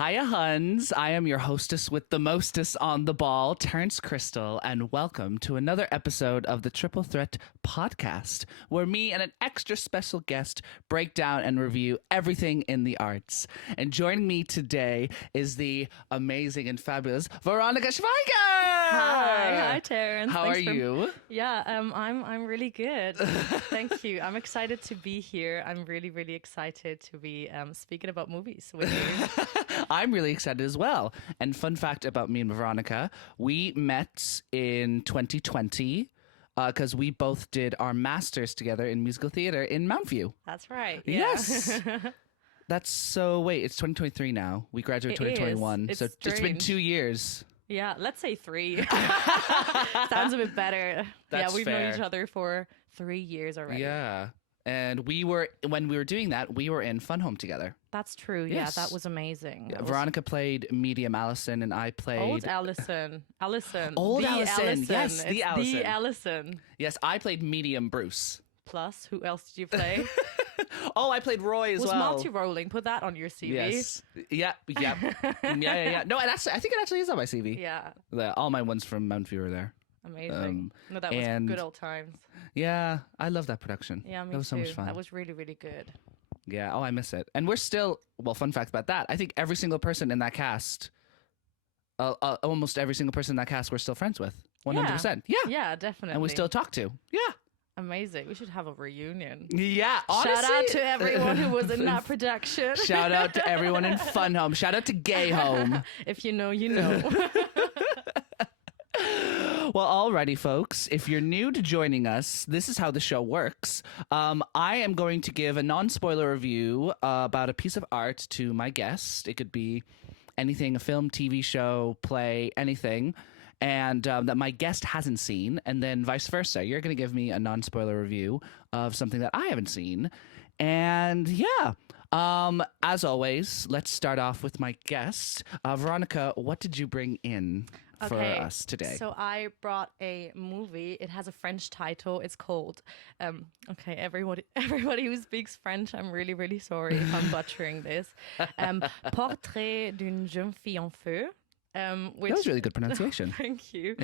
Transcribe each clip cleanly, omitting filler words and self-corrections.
Hiya, Huns. I am your hostess with the mostest on the ball, Terence Crystal, and welcome to another episode of the Triple Threat podcast, where me and an extra special guest break down and review everything in the arts. And joining me today is the amazing and fabulous Veronica Schweiger. Hi, Terence. How are you? Yeah, I'm really good. Thank you. I'm excited to be here. I'm really excited to be speaking about movies with you. I'm really excited as well. And fun fact about me and Veronica, we met in 2020 because we both did our masters together in musical theater in Mount View. That's right. Yeah. Yes. It's 2023 now. We graduated 2021. It's so it's been 2 years. Yeah, let's say 3. Sounds a bit better. That's we've fair. known each other for 3 years already. Yeah. And when we were doing that, we were in Fun Home together. That's true. Yes. Yeah, that was amazing. Veronica played medium Allison and I played... Old Allison. Old Allison. Yes, the Allison. The Allison. Yes, I played medium Bruce. Plus, who else did you play? Oh, I played Roy as well. Was multi-rolling. Put that on your CV. Yes. Yeah. No, I think it actually is on my CV. Yeah. All my ones from Mount View are there. Amazing. No, that was good old times. Yeah, I love that production. Yeah, me That was too. so much fun. That was really good. Yeah, I miss it. And we're still, fun fact about that, I think every single person in that cast, almost every single person in that cast we're still friends with. 100%. Yeah. Yeah, definitely. And we still talk to. Yeah. Amazing. We should have a reunion. Yeah, honestly. Shout out to everyone who was in that production. Shout out to everyone in Fun Home. Shout out to Gay Home. If you know, you know. Well, alrighty, folks. If you're new to joining us, this is how the show works. I am going to give a non-spoiler review about a piece of art to my guest. It could be anything, a film, TV show, play, anything, and that my guest hasn't seen, and then vice versa. You're going to give me a non-spoiler review of something that I haven't seen. And yeah, as always, let's start off with my guest. Veronica, what did you bring in for us today? So I brought a movie. It has a French title. It's called, everybody who speaks French, I'm really sorry if I'm butchering this. Portrait d'une jeune fille en feu. Which, that was really good pronunciation. Thank you.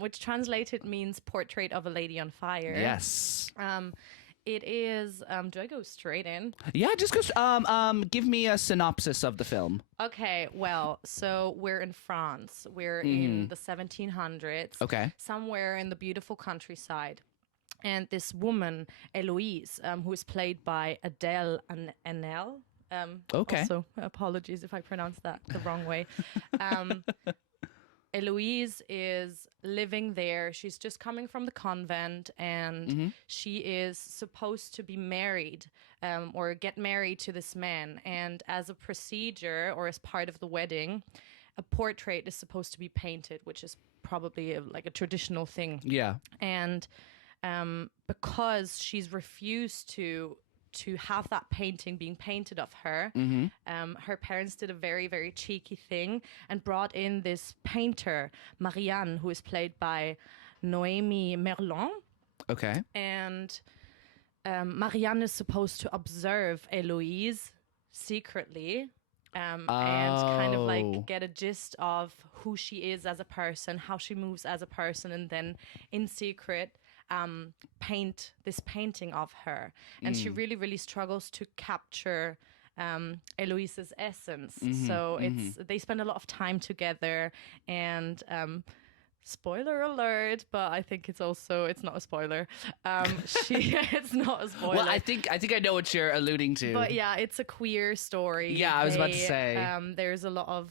Which translated means Portrait of a Lady on Fire. Yes. It is. Do I go straight in? Yeah, just go. Give me a synopsis of the film. Okay, well, so we're in France. We're in the 1700s. Okay. Somewhere in the beautiful countryside. And this woman, Eloise, who is played by Adele Haenel. Okay. Also, apologies if I pronounced that the wrong way. Eloise is living there. She's just coming from the convent, and she is supposed to be married or get married to this man. And as a procedure or as part of the wedding, a portrait is supposed to be painted, which is probably like a traditional thing. Yeah. And because she's refused to have that painting being painted of her, her parents did a very cheeky thing and brought in this painter, Marianne, who is played by Noémie Merlan. Okay. And Marianne is supposed to observe Eloise secretly and kind of like get a gist of who she is as a person, how she moves as a person, and then in secret paint this painting of her. And she really struggles to capture Eloise's essence. So they spend a lot of time together, and spoiler alert, but I think it's not a spoiler. It's not a spoiler. Well, I think I know what you're alluding to. But yeah, it's a queer story. Yeah, I was about to say. There's a lot of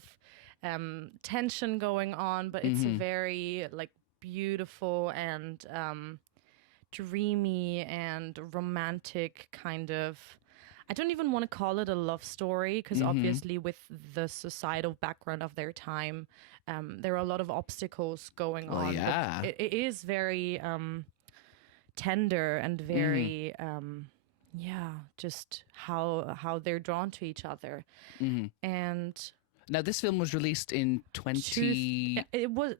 tension going on, but it's a very like beautiful and dreamy and romantic kind of. I don't even want to call it a love story because obviously with the societal background of their time, there are a lot of obstacles going on. Yeah. It is very tender and very, just how they're drawn to each other. And now this film was released in it was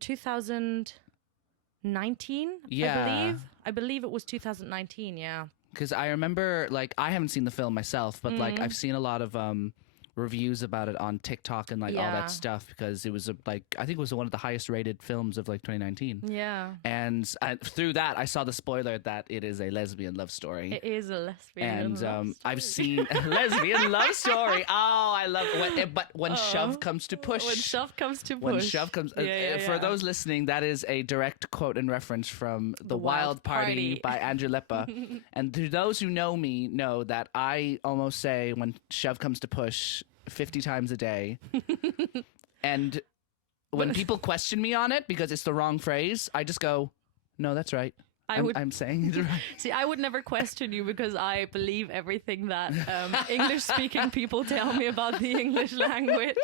2019, Yeah. I believe it was 2019, yeah. Because I remember, like, I haven't seen the film myself, but like I've seen a lot of reviews about it on TikTok and like all that stuff because it was I think it was one of the highest rated films of like 2019. Yeah. And through that, I saw the spoiler that it is a lesbian love story. It is a lesbian love story. I've seen a lesbian love story. Oh, I love it. But when shove comes to push. When shove comes to push. When shove comes... For those listening, that is a direct quote and reference from The Wild Party by Andrew Leppa. And to those who know me know that I almost say when shove comes to push 50 times a day. And when people question me on it because it's the wrong phrase, I just go, no, that's right. I'm saying it right. See, I would never question you because I believe everything that English-speaking people tell me about the English language.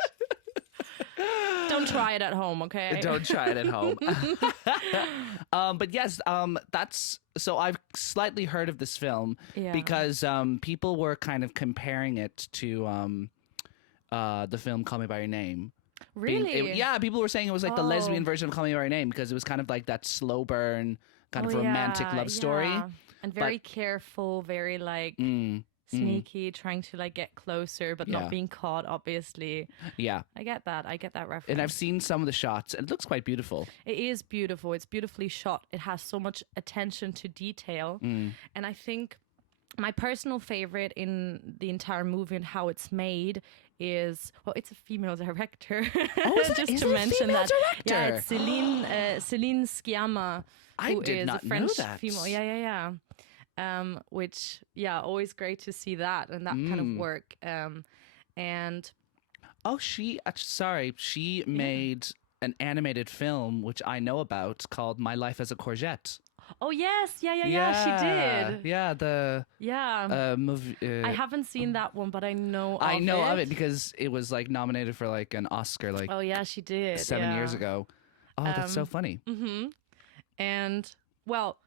Don't try it at home, okay? Don't try it at home. But yes, that's... So I've slightly heard of this film because people were kind of comparing it to the film Call Me By Your Name. Really? People were saying it was like the lesbian version of Call Me By Your Name because it was kind of like that slow burn, kind of romantic love story. And very careful, very like... sneaky, trying to like get closer, but not being caught, obviously. Yeah. I get that reference. And I've seen some of the shots. It looks quite beautiful. It is beautiful. It's beautifully shot. It has so much attention to detail. And I think my personal favorite in the entire movie and how it's made is, well, it's a female director. Oh, just to mention that. Director? Yeah, it's Céline Sciamma, who is a French female. Yeah. Which, always great to see that and that kind of work. And she made an animated film which I know about called My Life as a Courgette. Oh yes, she did. Yeah, movie. I haven't seen that one, but I know of it because it was like nominated for like an Oscar. Like, oh yeah, she did 7 years ago. Oh, that's so funny. And well,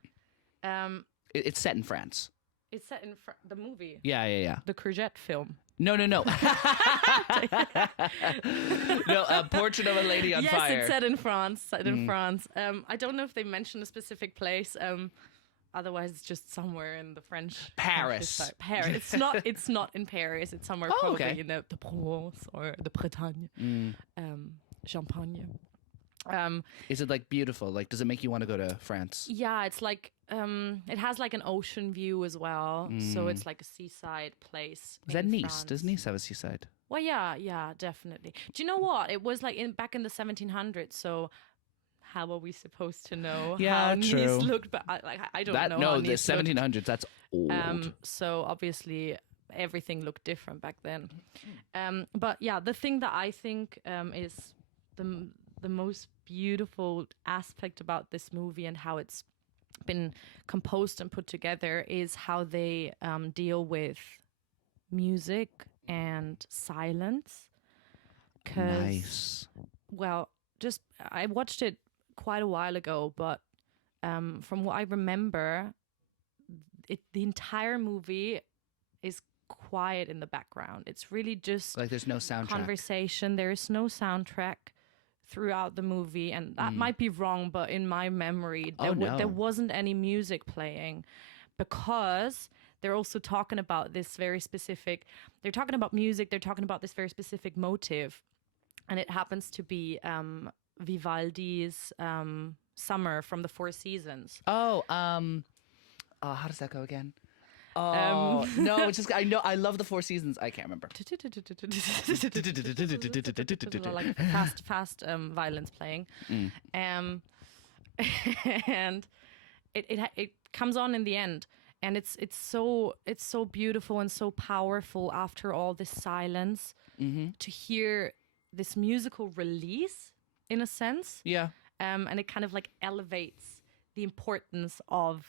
it's set in France. It's set in the movie. Yeah. The Courgette film. No. No, Portrait of a Lady on Fire. Yes, it's set in France. I don't know if they mention a specific place. Otherwise, it's just somewhere in the French. Paris. Paris. It's not in Paris. It's somewhere probably in the Provence or the Bretagne. Champagne. Is it like beautiful? Like, does it make you want to go to France? Yeah, it's like it has like an ocean view as well, so it's like a seaside place. Is that Nice? France. Does Nice have a seaside? Well, yeah, definitely. Do you know what? It was like back in the 1700s. So how are we supposed to know how true. Nice looked? But I don't know. No, how the Nice 1700s. looked. That's old. So obviously everything looked different back then. But yeah, the thing that I think is the most beautiful aspect about this movie and how it's been composed and put together is how they deal with music and silence. Nice. Well, I watched it quite a while ago, but from what I remember, the entire movie is quiet in the background. It's really just like there's no soundtrack. Conversation. There is no soundtrack throughout the movie, and that might be wrong, but in my memory there wasn't any music playing because they're also talking about this very specific, they're talking about music, they're talking about this very specific motive, and it happens to be Vivaldi's Summer from the Four Seasons. How does that go again? Oh no! It's just I love the Four Seasons. I can't remember. Like fast violins playing, and it comes on in the end, and it's so beautiful and so powerful after all this silence to hear this musical release in a sense. Yeah, and it kind of like elevates the importance of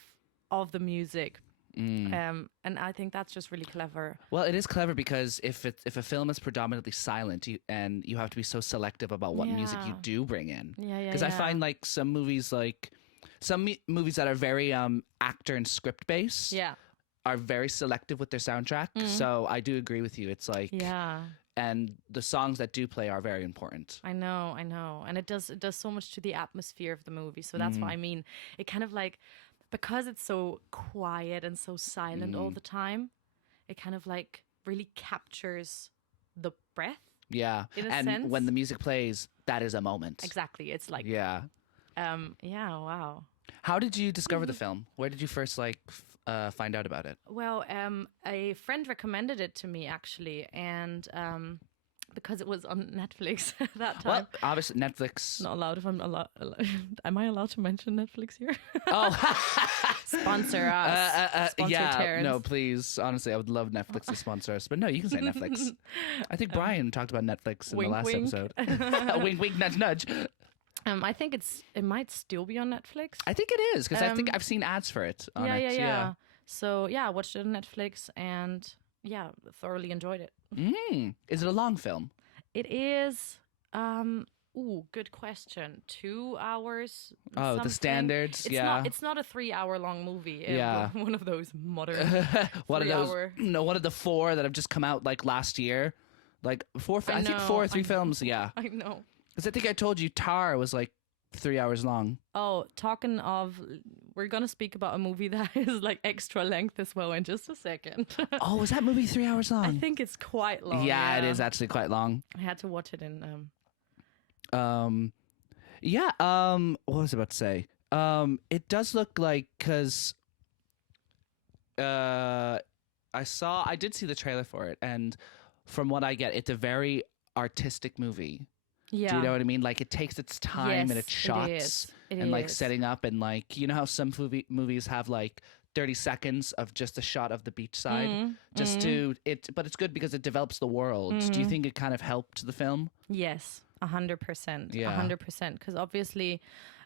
the music. And I think that's just really clever. Well, it is clever because if a film is predominantly silent, you have to be so selective about what music you do bring in. Because I find like some movies that are very actor and script based are very selective with their soundtrack. So I do agree with you. It's like and the songs that do play are very important. I know, and it does so much to the atmosphere of the movie. So that's what I mean. It kind of like, because it's so quiet and so silent all the time, it kind of like really captures the breath. Yeah. In a and sense. when the music plays, that is a moment. Exactly. It's like, Yeah. yeah, wow. How did you discover the film? Where did you first like find out about it? Well, a friend recommended it to me actually, and because it was on Netflix at that time. Well, obviously Netflix. Not allowed if I'm allowed. Am I allowed to mention Netflix here? Oh, Sponsor us. Sponsor yeah. Terence. No, please. Honestly, I would love Netflix to sponsor us, but no, you can say Netflix. I think Brian talked about Netflix in wink, the last wink. episode. Wink, wink, nudge, nudge. I think it might still be on Netflix. I think it is because I think I've seen ads for it on it. Yeah. So yeah, I watched it on Netflix and yeah, thoroughly enjoyed it. Is it a long film? It is. Good question. 2 hours. Oh, the something. standards. It's not a 3 hour long movie. Yeah. One of those modern. One of those. 3 hour. No, one of the 4 that have just come out like last year. Like 4. I think know, 4 or 3 I films. Yeah. I know. Because I think I told you Tar was like 3 hours long. Oh, talking of, we're gonna speak about a movie that is like extra length as well in just a second. Oh, was that movie 3 hours long? I think it's quite long. Yeah, it is actually quite long. I had to watch it in. What was I about to say? It does look like because I did see the trailer for it, and from what I get, it's a very artistic movie. Yeah. Do you know what I mean? Like it takes its time and its shots and like setting up and like, you know how some movies have like 30 seconds of just a shot of the beach side but it's good because it develops the world. Do you think it kind of helped the film? Yes, 100%. Yeah. 100%. Because obviously,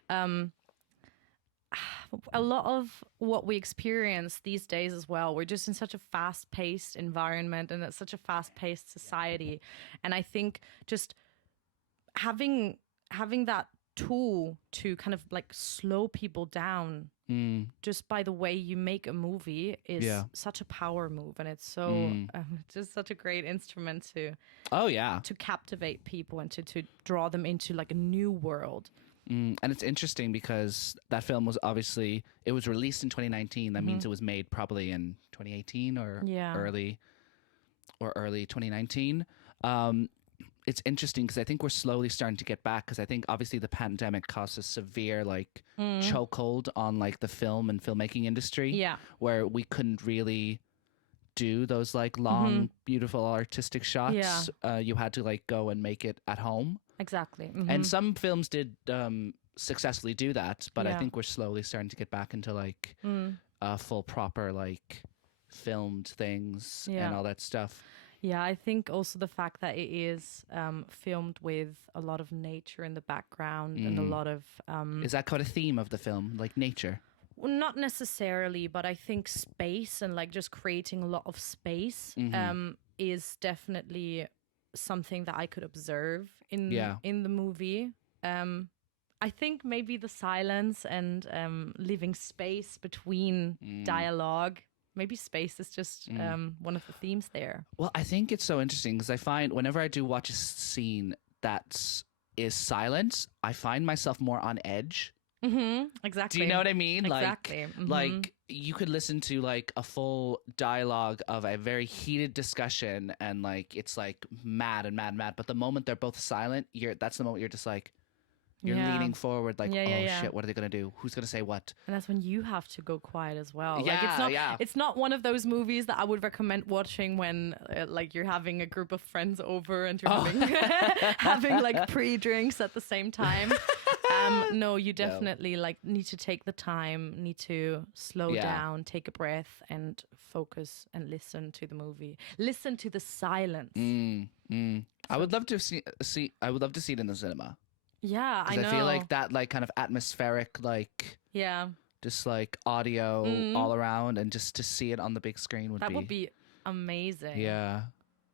a lot of what we experience these days as well, we're just in such a fast-paced environment and it's such a fast-paced society. And I think just having that tool to kind of like slow people down just by the way you make a movie is such a power move, and it's so just such a great instrument to to captivate people and to draw them into like a new world. And it's interesting because that film was obviously, it was released in 2019. That means it was made probably in 2018 or early 2019. It's interesting because I think we're slowly starting to get back, because I think obviously the pandemic caused a severe like chokehold on like the film and filmmaking industry, where we couldn't really do those like long, beautiful artistic shots. You had to like go and make it at home. Exactly. And some films did successfully do that, but I think we're slowly starting to get back into like full proper like filmed things and all that stuff. Yeah, I think also the fact that it is filmed with a lot of nature in the background and a lot of... Is that kind of theme of the film, like nature? Well, not necessarily, but I think space and like just creating a lot of space is definitely something that I could observe in the movie. I think maybe the silence and leaving space between dialogue. Maybe space is just one of the themes there. Well, I think it's so interesting because I find whenever I do watch a scene that is silent, I find myself more on edge. Exactly. Do you know what I mean? Exactly. Like you could listen to like a full dialogue of a very heated discussion and like it's like mad, but the moment they're both silent, that's the moment you're just like, you're leaning forward like, shit, what are they going to do? Who's going to say what? And that's when you have to go quiet as well. Yeah, it's not one of those movies that I would recommend watching when like you're having a group of friends over and you're having like pre-drinks at the same time. No, you definitely like need to take the time, need to slow down, take a breath and focus and listen to the movie. Listen to the silence. I would love to see it in the cinema. Yeah, I know. I feel like that like kind of atmospheric like just like audio all around, and just to see it on the big screen would be amazing. Yeah,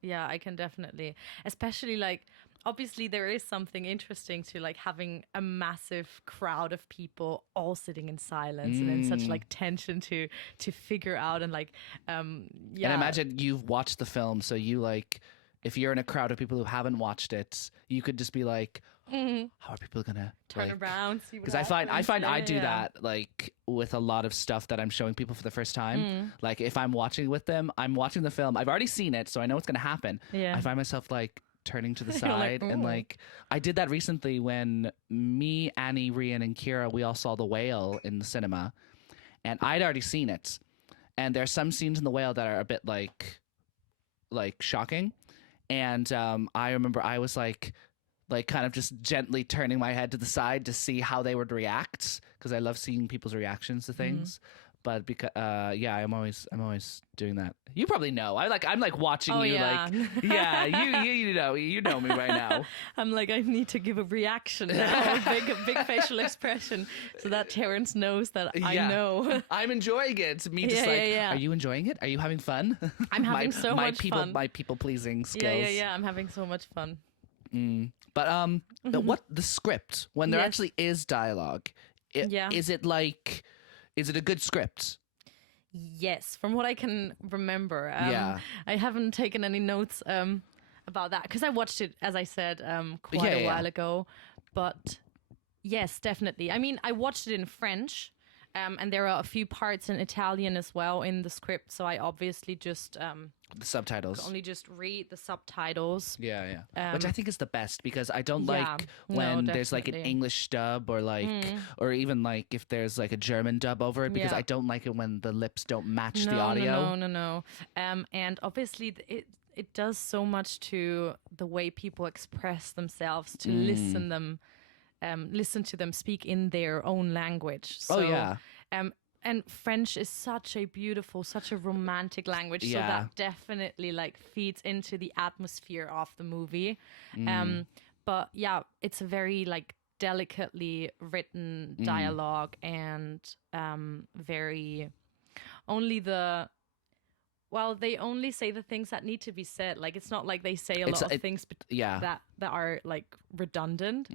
I can definitely, especially like obviously there is something interesting to like having a massive crowd of people all sitting in silence and in such like tension to figure out and like And imagine you've watched the film, so you like if you're in a crowd of people who haven't watched it, you could just be like, how are people gonna turn around? See what because I find I do that like with a lot of stuff that I'm showing people for the first time. Like if I'm watching with them, I'm watching the film. I've already seen it, so I know what's gonna happen. Yeah. I find myself like turning to the You're side like, and "Ooh." like I did that recently when me, Annie, Rian, and Kira we all saw The Whale in the cinema, and I'd already seen it, and there are some scenes in The Whale that are a bit like shocking, and I remember I was like kind of just gently turning my head to the side to see how they would react because I love seeing people's reactions to things. But because yeah, I'm always doing that. You probably know. I'm like watching you yeah. like yeah, you know me right now. I'm like, I need to give a reaction now, a big facial expression, so that Terence knows that I know. I'm enjoying it. Me just are you enjoying it? Are you having fun? I'm having so much fun. My people pleasing skills. Yeah. I'm having so much fun. But what the script when there actually is dialogue? Is it a good script? Yes, from what I can remember. I haven't taken any notes about that because I watched it, as I said, quite a while ago. But yes, definitely. I mean, I watched it in French, and there are a few parts in Italian as well in the script. So I obviously just the subtitles. Only just read the subtitles. Yeah. Which I think is the best because I don't like when there's like an English dub or like or even like if there's like a German dub over it because I don't like it when the lips don't match the audio. No. And obviously it does so much to the way people express themselves to listen to them speak in their own language. So, and French is such a beautiful, such a romantic language. So that definitely like feeds into the atmosphere of the movie. But yeah, it's a very like delicately written dialogue and very only they only say the things that need to be said. Like it's not like they say a lot of things that are like redundant.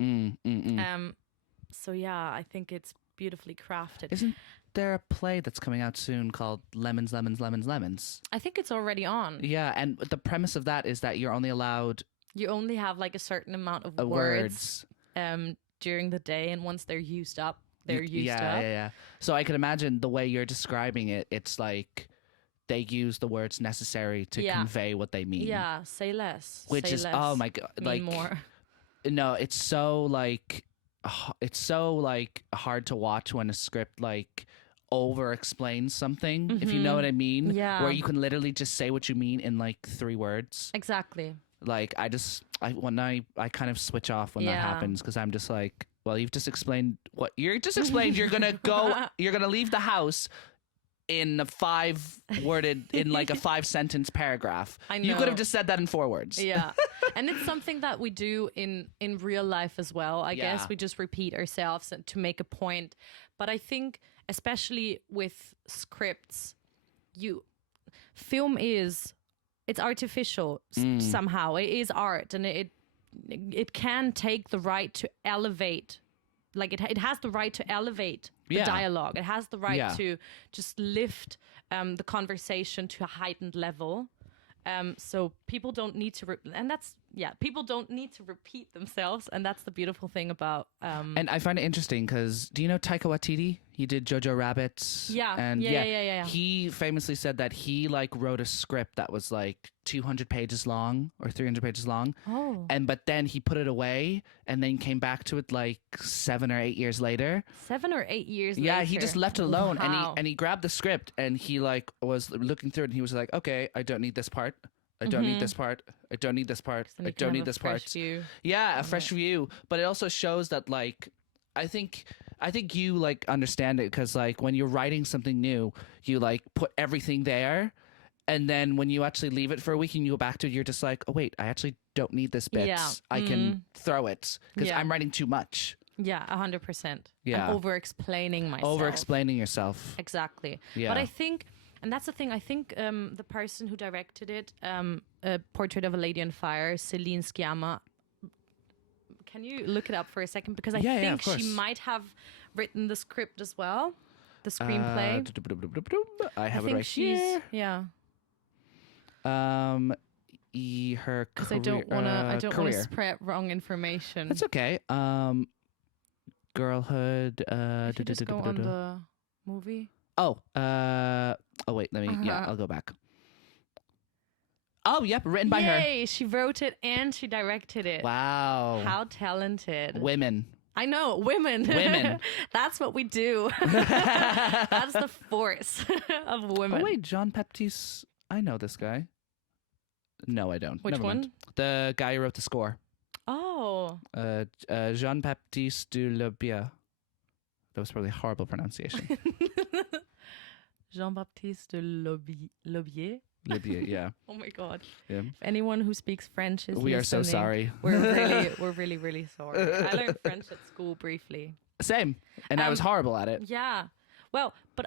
So yeah, I think it's beautifully crafted. Isn't there a play that's coming out soon called Lemons, Lemons, Lemons, Lemons? I think it's already on. Yeah, and the premise of that is that you only have like a certain amount of words during the day, and once they're used up, they're used up. Yeah. So I can imagine the way you're describing it, it's like they use the words necessary to convey what they mean. Yeah, say less. Which say is less, oh my god, like more. No, it's so like hard to watch when a script like over explains something, if you know what I mean. Yeah. Where you can literally just say what you mean in like 3 words. Exactly. Like I kind of switch off when that happens because I'm just like, well, you've just explained what you're gonna leave the house in a 5-worded in like a 5-sentence paragraph. I know. You could have just said that in 4 words. Yeah. And it's something that we do in real life as well. I guess we just repeat ourselves to make a point. But I think especially with scripts, film it's artificial somehow. It is art, and it can take the right to elevate. Like it has the right to elevate the dialogue. It has the right to just lift the conversation to a heightened level. So people don't need to, people don't need to repeat themselves, and that's the beautiful thing about. And I find it interesting because do you know Taika Waititi? He did Jojo Rabbit. Yeah. He famously said that he like wrote a script that was like 200 pages long or 300 pages long. Oh. But then he put it away and then came back to it like 7 or 8 years later. 7 or 8 years later. later. He just left it alone. Wow. And he grabbed the script and he like was looking through it and he was like, okay, I don't need this part. I don't need this part. I don't need this part. I don't need this part. View. Yeah, a fresh view. But it also shows that like I think you like understand it because like when you're writing something new, you like put everything there, and then when you actually leave it for a week and you go back to it, you're just like, oh wait, I actually don't need this bit. Yeah. I can throw it because I'm writing too much. Yeah, 100%. Yeah, I'm over-explaining myself. Over-explaining yourself. Exactly. Yeah. But I think. And that's the thing. I think the person who directed it, A Portrait of a Lady on Fire, Celine Sciamma. Can you look it up for a second? Because I think she might have written the script as well, the screenplay. I have it right here. Yeah. her because career. I don't want to career. spread wrong information. That's okay. Girlhood. If you just go on the movie. Oh, wait, let me, yeah, I'll go back. Oh, yep, written by her. Yay, she wrote it and she directed it. Wow. How talented. Women. I know, women. Women. That's what we do. That's the force of women. Oh, wait, Jean-Baptiste, I know this guy. No, I don't. Which Never one? mind. The guy who wrote the score. Oh. Jean-Baptiste de Lebier. That was probably a horrible pronunciation. Jean-Baptiste de Lebier. Lebier, yeah. Oh my God. Yeah. If anyone who speaks French is We are so listening, sorry. We're really, really sorry. I learned French at school briefly. Same. And I was horrible at it. Yeah. Well, but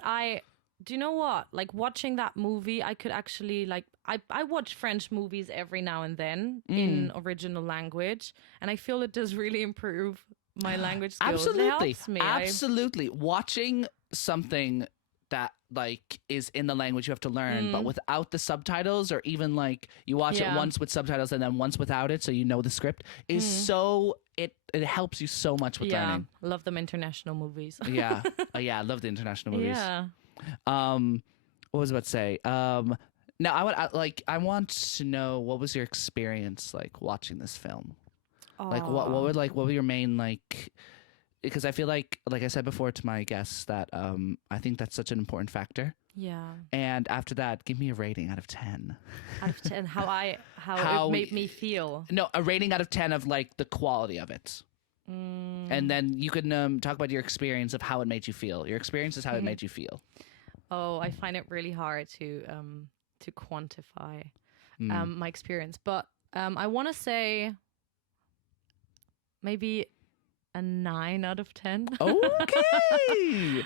do you know what? Like watching that movie, I could actually I watch French movies every now and then in original language, and I feel it does really improve my language skills. Absolutely. It helps me. Absolutely. Watching something that like is in the language you have to learn, but without the subtitles, or even like you watch it once with subtitles and then once without it, so you know the script, is so it helps you so much with learning. I love them international movies. Yeah. I love the international movies. Yeah. What was I about to say? Now I want to know, what was your experience like watching this film? Like what were your main, like, because I feel like I said before to my guests that I think that's such an important factor. Yeah. And after that, give me a rating out of 10. Out of 10, how it made me feel. No, a rating out of 10 of like the quality of it. And then you can talk about your experience of how it made you feel. Your experience is how it made you feel. Oh, I find it really hard to quantify my experience, but I want to say maybe a 9 out of 10. Okay.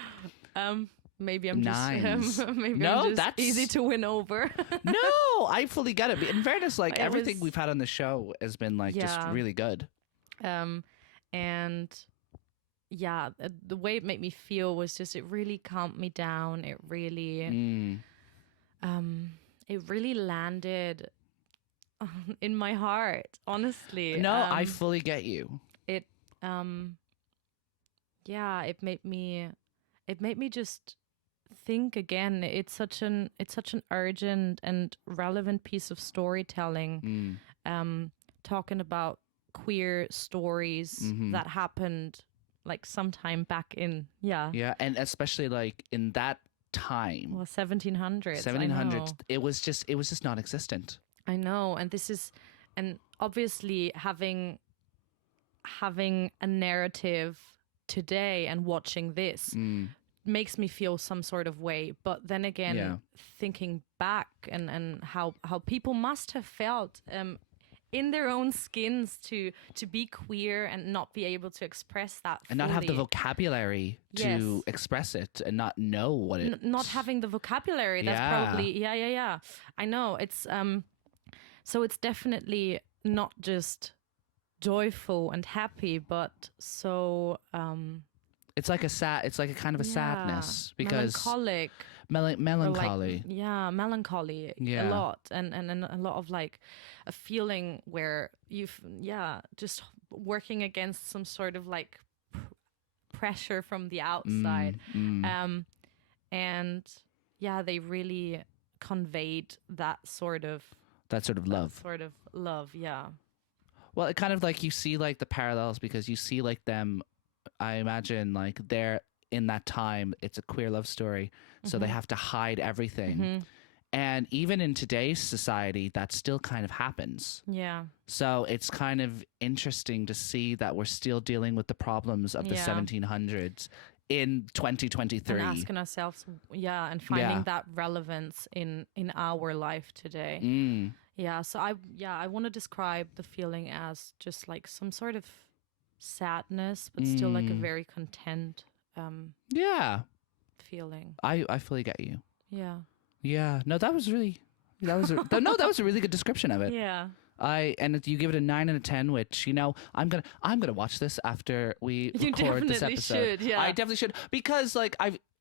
Maybe I'm Nines. just maybe No, I'm just that's easy to win over. No, I fully get it. In fairness, like It everything was- we've had on the show has been like just Yeah. really good. And yeah, the way it made me feel was just, it really calmed me down. It really landed in my heart, honestly. No, I fully get you. It made me just think again. It's such an urgent and relevant piece of storytelling, talking about queer stories that happened like sometime back in Yeah, and especially like in that time, 1700s. 1700s, it was just non-existent. I know, and obviously having a narrative today and watching this makes me feel some sort of way. But then again, thinking back and how people must have felt in their own skins to be queer and not be able to express that and not have the vocabulary to express it, and not know what it not having the vocabulary. That's probably I know, it's so it's definitely not just joyful and happy, but so it's like a kind of a sadness, because melancholic. Melancholy. Melancholy a lot, and a lot of like a feeling where you've just working against some sort of like pressure from the outside, and they really conveyed that sort of love. Well, it kind of like you see like the parallels, because you see like them, I imagine like they're in that time, it's a queer love story, so they have to hide everything. And even in today's society, that still kind of happens. Yeah. So it's kind of interesting to see that we're still dealing with the problems of the 1700s in 2023. And asking ourselves, and finding that relevance in our life today. Yeah, so I want to describe the feeling as just like some sort of sadness, but still like a very content feeling. I fully get you. Yeah. Yeah. No, that was a really good description of it. Yeah. And you give it a 9 out of 10, which, you know, I'm gonna watch this after we record this episode. Should, yeah. I definitely should, because like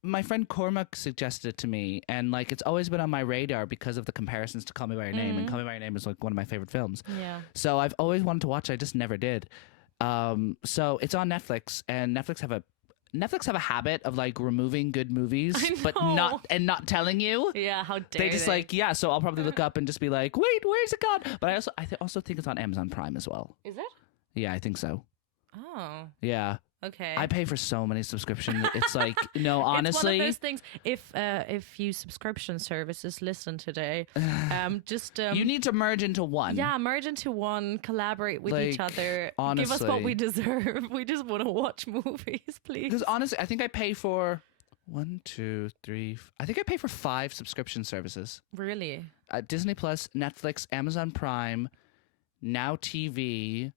my friend Cormac suggested it to me, and like it's always been on my radar because of the comparisons to Call Me by Your Name, and Call Me by Your Name is like one of my favorite films. Yeah. So I've always wanted to watch it, I just never did. So it's on Netflix, and Netflix have a habit of like removing good movies, but not telling you. Yeah, how dare they just like, yeah. So I'll probably look up and just be like, wait, where's it gone? But I also think it's on Amazon Prime as well. Is it? Yeah, I think so. Oh. Yeah. Okay. I pay for so many subscriptions. It's like, no, honestly. It's one of those things. If you subscription services listen today, just you need to merge into one. Yeah, merge into one. Collaborate with each other. Honestly. Give us what we deserve. We just want to watch movies, please. Because honestly, I think I pay for 1, 2, 3. I think I pay for 5 subscription services. Really? Disney Plus, Netflix, Amazon Prime, Now TV.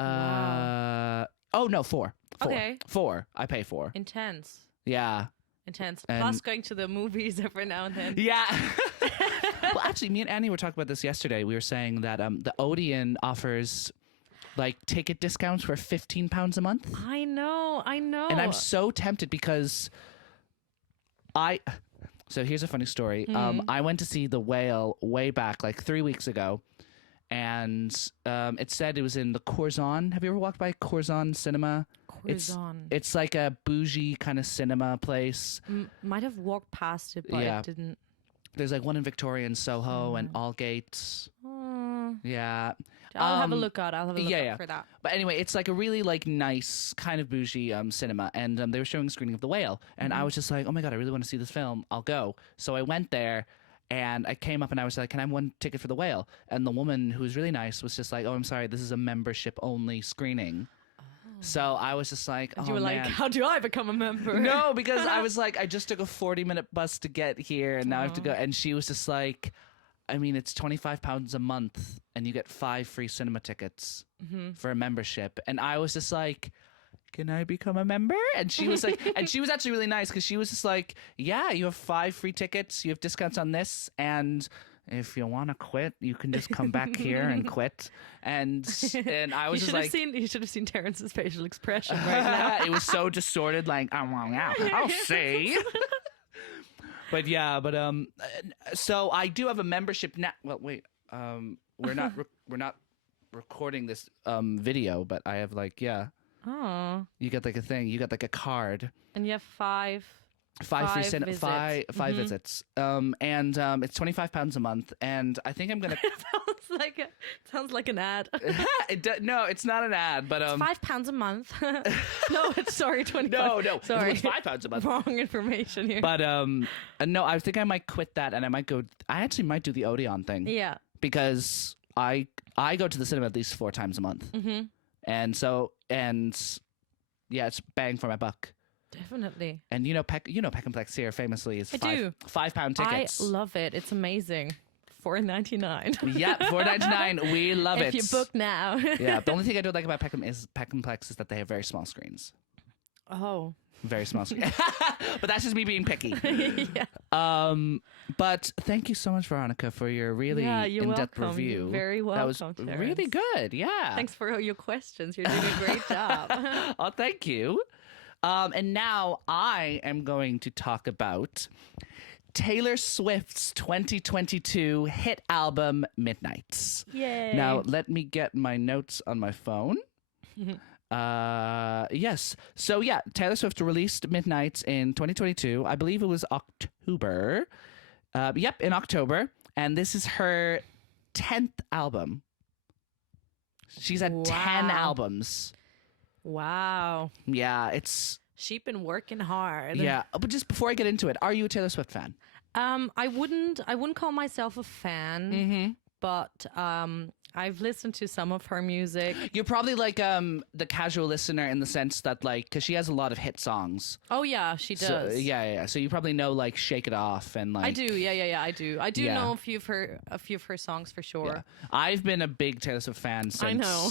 Wow. Oh no, 4. Okay. 4. I pay 4. Intense. Yeah. Intense. Plus going to the movies every now and then. Yeah. Well, actually, me and Annie were talking about this yesterday. We were saying that the Odeon offers like ticket discounts for £15 a month. I know. And I'm so tempted because so here's a funny story. I went to see The Whale way back, like 3 weeks ago. And it said it was in the Corzon. Have you ever walked by Corzon Cinema? Corzon. It's like a bougie kind of cinema place. Might have walked past it, but I didn't. There's like one in Victoria and Soho and Aldgate. Yeah. I'll have a look out. I'll have a look out for that. But anyway, it's like a really like nice kind of bougie cinema, and they were showing a screening of The Whale, and I was just like, oh my God, I really want to see this film. I'll go. So I went there. And I came up and I was like, can I have one ticket for The Whale? And the woman, who was really nice, was just like, oh, I'm sorry, this is a membership-only screening. Oh. So I was just like, oh, you were like, how do I become a member? No, because I was like, I just took a 40-minute bus to get here, and now I have to go. And she was just like, I mean, it's £25 a month, and you get 5 free cinema tickets for a membership. And I was just like, can I become a member? And she was like, and she was actually really nice, because she was just like, yeah, you have 5 free tickets, you have discounts on this, and if you want to quit, you can just come back here and quit. And I was just like, you should have seen Terence's facial expression right now. It was so distorted, like, I'll see. But yeah, so I do have a membership now. Well, wait, we're not recording this video, but I have like, yeah. Oh. You get like a thing. You get like a card. And you have 5 free visits. five visits. And it's £25 a month. And I think I'm gonna. sounds like an ad. No, it's not an ad, but it's £5 a month. No, it's sorry, 25. No, sorry, it's £5 a month. Wrong information here. But no, I think I might quit that, and I might go. I actually might do the Odeon thing. Yeah, because I go to the cinema at least 4 times a month. Mm-hmm. And yeah, it's bang for my buck. Definitely. And you know Peck and Plex here famously is £5 tickets. I love it. It's amazing. $4.99. Yeah, $4.99. We love it. If you book now. Yeah, the only thing I don't like about Peck and Plex is that they have very small screens. Oh. Very small screen. But that's just me being picky. Yeah. But thank you so much, Veronica, for your really in-depth review. You're very welcome. That was Terence. really good. Yeah. Thanks for all your questions. You're doing a great job. Oh, thank you. And now I am going to talk about Taylor Swift's 2022 hit album, Midnights. Yay. Now, let me get my notes on my phone. Yes. So yeah, Taylor Swift released Midnights in 2022. I believe it was October. Yep, in October. And this is her 10th album. She's had 10 albums. Wow. Yeah, it's... She's been working hard. Yeah, but just before I get into it, are you a Taylor Swift fan? I wouldn't call myself a fan, but I've listened to some of her music. You're probably like the casual listener in the sense that like, because she has a lot of hit songs. Oh yeah, she does. So, yeah. So you probably know like "Shake It Off" and like. I do. Yeah. I do. I do know a few of her songs for sure. Yeah. I've been a big Taylor Swift fan since. I know.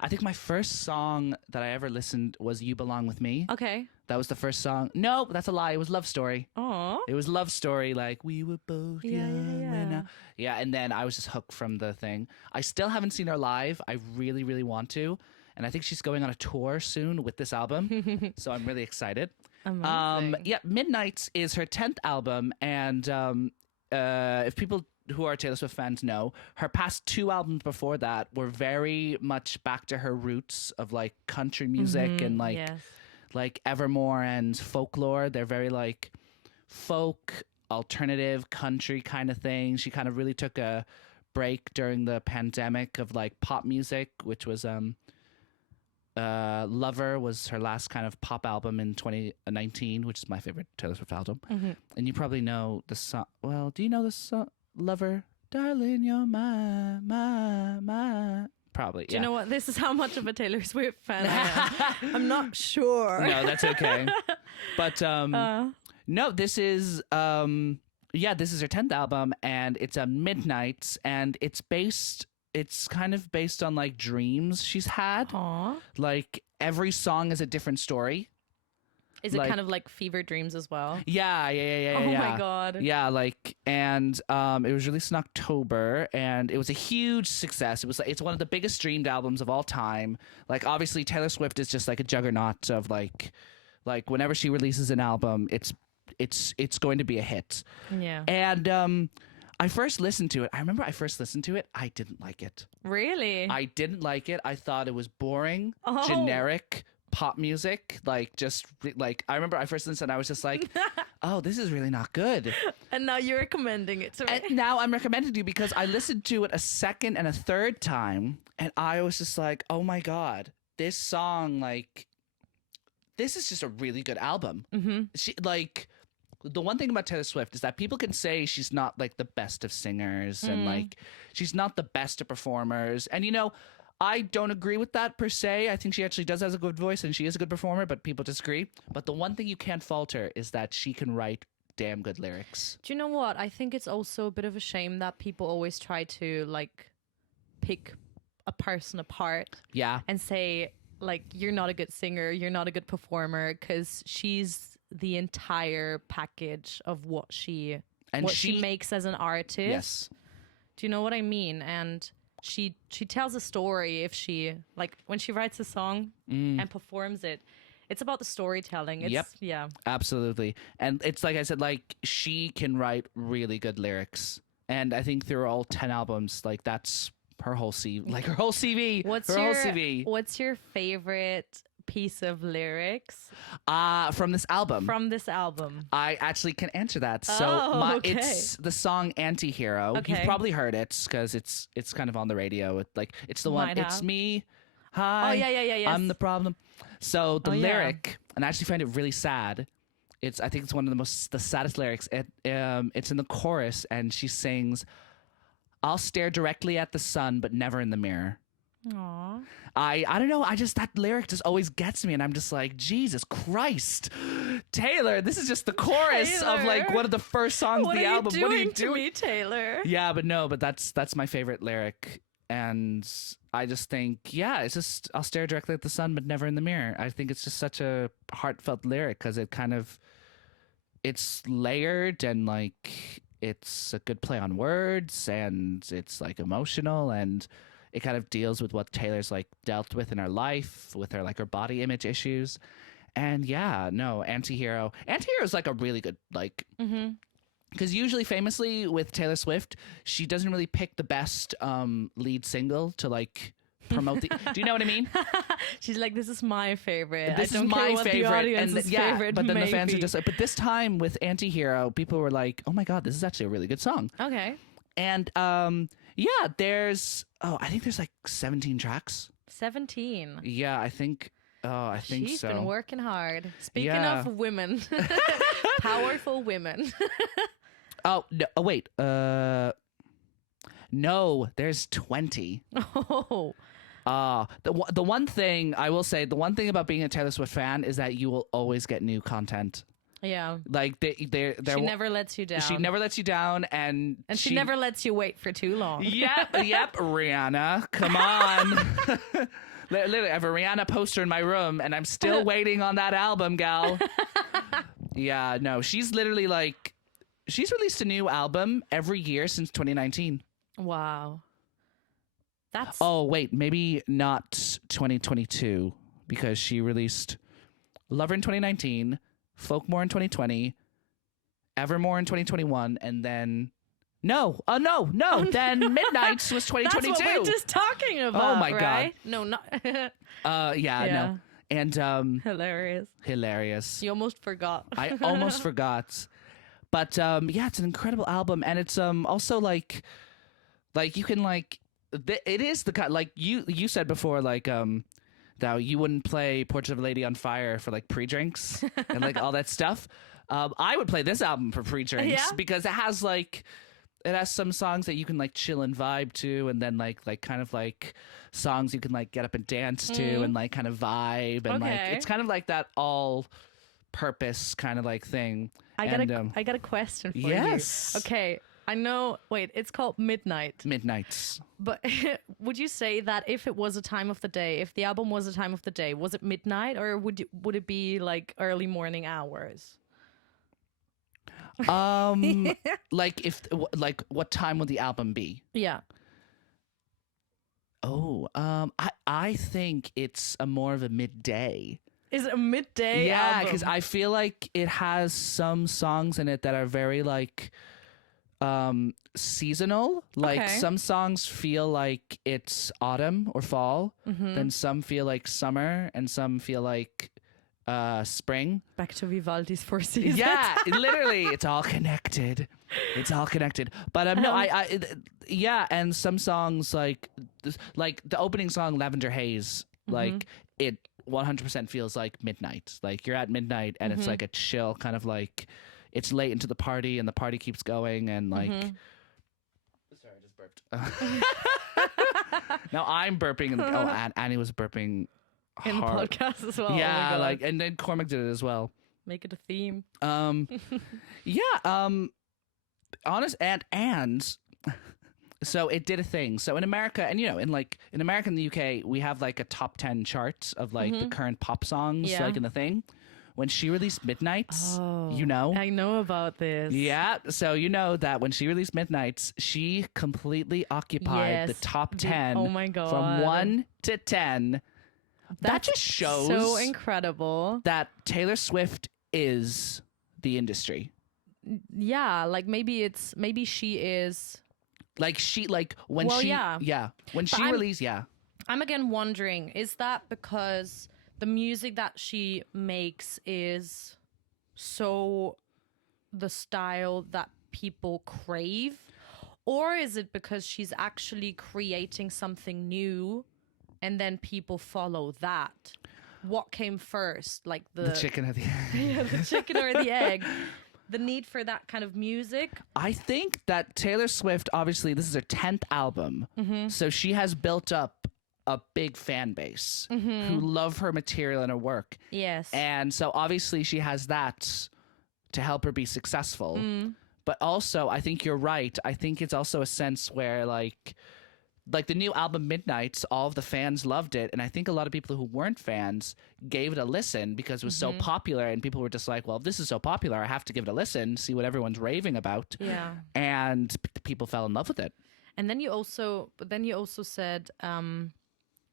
I think my first song that I ever listened was "You Belong with Me." Okay. That was the first song. No, that's a lie. It was Love Story. Oh. It was Love Story, like we were both young. Yeah, and then I was just hooked from the thing. I still haven't seen her live. I really, really want to. And I think she's going on a tour soon with this album. So I'm really excited. Amazing. Yeah, Midnights is her 10th album. And if people who are Taylor Swift fans know, her past 2 albums before that were very much back to her roots of like country music and like like Evermore and Folklore. They're very like folk, alternative, country kind of thing. She kind of really took a break during the pandemic of like pop music, which was Lover was her last kind of pop album in 2019, which is my favorite Taylor Swift album. And you probably know the song. Well, do you know the song Lover? Darling, you're my. Probably. Do you know what? This is how much of a Taylor Swift fan I am. I'm not sure. No, that's okay. But no, this is this is her 10th album, and it's a Midnights, and it's kind of based on like dreams she's had. Aww. Like every song is a different story. Is it kind of like fever dreams as well? Yeah. Oh my God. Yeah, like, and it was released in October, and it was a huge success. It's one of the biggest streamed albums of all time. Like, obviously Taylor Swift is just like a juggernaut of like whenever she releases an album, it's going to be a hit. Yeah. And I first listened to it. I remember I first listened to it. I didn't like it. Really? I didn't like it. I thought it was boring, generic pop music. Like, just like, I remember I first listened and I was just like, oh, this is really not good. And now you're recommending it to me. And now I'm recommending it to you because I listened to it a second and a third time, and I was just like, oh my God, this song, like, this is just a really good album. She, like, the one thing about Taylor Swift is that people can say she's not like the best of singers and like she's not the best of performers. And, you know, I don't agree with that per se. I think she actually does have a good voice and she is a good performer, but people disagree. But the one thing you can't fault her is that she can write damn good lyrics. Do you know what? I think it's also a bit of a shame that people always try to like pick a person apart. Yeah. And say like, you're not a good singer, you're not a good performer, because she's the entire package of what she makes as an artist. Yes. Do you know what I mean? And she tells a story if she, like, when she writes a song and performs it, it's about the storytelling. It's, yeah. Absolutely. And it's like I said, like, she can write really good lyrics. And I think through all 10 albums, like, that's her whole CV. Like, her whole CV. What's your favorite piece of lyrics from this album? I actually can answer that. So it's the song Anti-Hero. You've probably heard it because it's kind of on the radio. It's the one. It's me. Hi. Oh yeah. Yes. I'm the problem. So the lyric, and I actually find it really sad. I think it's one of the saddest lyrics. It's in the chorus, and she sings, "I'll stare directly at the sun, but never in the mirror." Aww. I don't know. That lyric just always gets me, and I'm just like, Jesus Christ, Taylor, this is just the chorus of like one of the first songs of the album. What are you doing to me, Taylor? Yeah, but that's my favorite lyric, and I just think, yeah, it's just, I'll stare directly at the sun, but never in the mirror. I think it's just such a heartfelt lyric because it's layered and like it's a good play on words, and it's like emotional, and it kind of deals with what Taylor's like dealt with in her life, with her like her body image issues. And yeah, no, Anti-Hero is like a really good, like, because usually famously with Taylor Swift, she doesn't really pick the best lead single to like promote the, do you know what I mean? She's like, this is my favorite. This I don't is my care what favorite. The audience's favorite but then may the fans be. are just like, but this time with Anti-Hero, people were like, oh my God, this is actually a really good song. Okay. And yeah, I think there's like 17 tracks. 17. Yeah, I think She's so. Been working hard. Speaking of women, powerful women. Oh, no, wait. No, there's 20. Oh. The one thing I will say, the one thing about being a Taylor Swift fan is that you will always get new content. Yeah. Like she never lets you down. She never lets you down, and she never lets you wait for too long. Yep, Rihanna, come on. Literally, I have a Rihanna poster in my room, and I'm still waiting on that album, gal. Yeah, no, she's literally like, she's released a new album every year since 2019. Wow. That's Oh, wait, maybe not 2022, because she released Lover in 2019, Folkmore in 2020, Evermore in 2021, and then no, then Midnights was 2022. That's what we're just talking about. Oh my right? God. No, not. No. And hilarious. You almost forgot. I almost forgot. But yeah, it's an incredible album, and it's also like you can like it is the kind, like you said before, like that you wouldn't play Portrait of a Lady on Fire for like pre-drinks and like all that stuff. I would play this album for pre-drinks because it has some songs that you can like chill and vibe to, and then like kind of like songs you can like get up and dance to and like kind of vibe, and like it's kind of like that all purpose kind of like thing. I got a question for you. Yes. Okay. I know. Wait, it's called Midnights. But would you say that if it was a time of the day, if the album was a time of the day, was it midnight, or would it be early morning hours? What time would the album be? Yeah. Oh, I think it's more of a midday. Is it a midday? Yeah, because I feel like it has some songs in it that are very seasonal. Like some songs feel like it's autumn or fall, then some feel like summer, and some feel like spring. Back to Vivaldi's Four Seasons. Yeah, literally, it's all connected. But no, and some songs like the opening song Lavender Haze, like it 100% feels like midnight. Like you're at midnight and it's like a chill kind of like, it's late into the party and the party keeps going, and like sorry, I just burped. Now I'm burping and Annie was burping in the podcast as well. Yeah, and then Cormac did it as well. Make it a theme. Honest and so it did a thing. So in America, and in America and the UK, we have like a top 10 chart of like the current pop songs like in the thing. When she released Midnights, I know about this. Yeah, so you know that when she released Midnights, she completely occupied the top 10. Oh my God. From 1 to 10. That just shows so incredible that Taylor Swift is the industry. Yeah, like maybe she is when she released. I'm again wondering, is that because the music that she makes is so the style that people crave, or is it because she's actually creating something new and then people follow that? What came first, like the chicken or the egg? Yeah, the chicken or the egg. The need for that kind of music. I think that Taylor Swift, obviously, this is her 10th album, so she has built up a big fan base who love her material and her work. Yes. And so obviously she has that to help her be successful. But also, I think you're right. I think it's also a sense where like the new album Midnights, all of the fans loved it, and I think a lot of people who weren't fans gave it a listen because it was so popular, and people were just like, well, if this is so popular, I have to give it a listen, see what everyone's raving about. Yeah. And people fell in love with it. And then you also said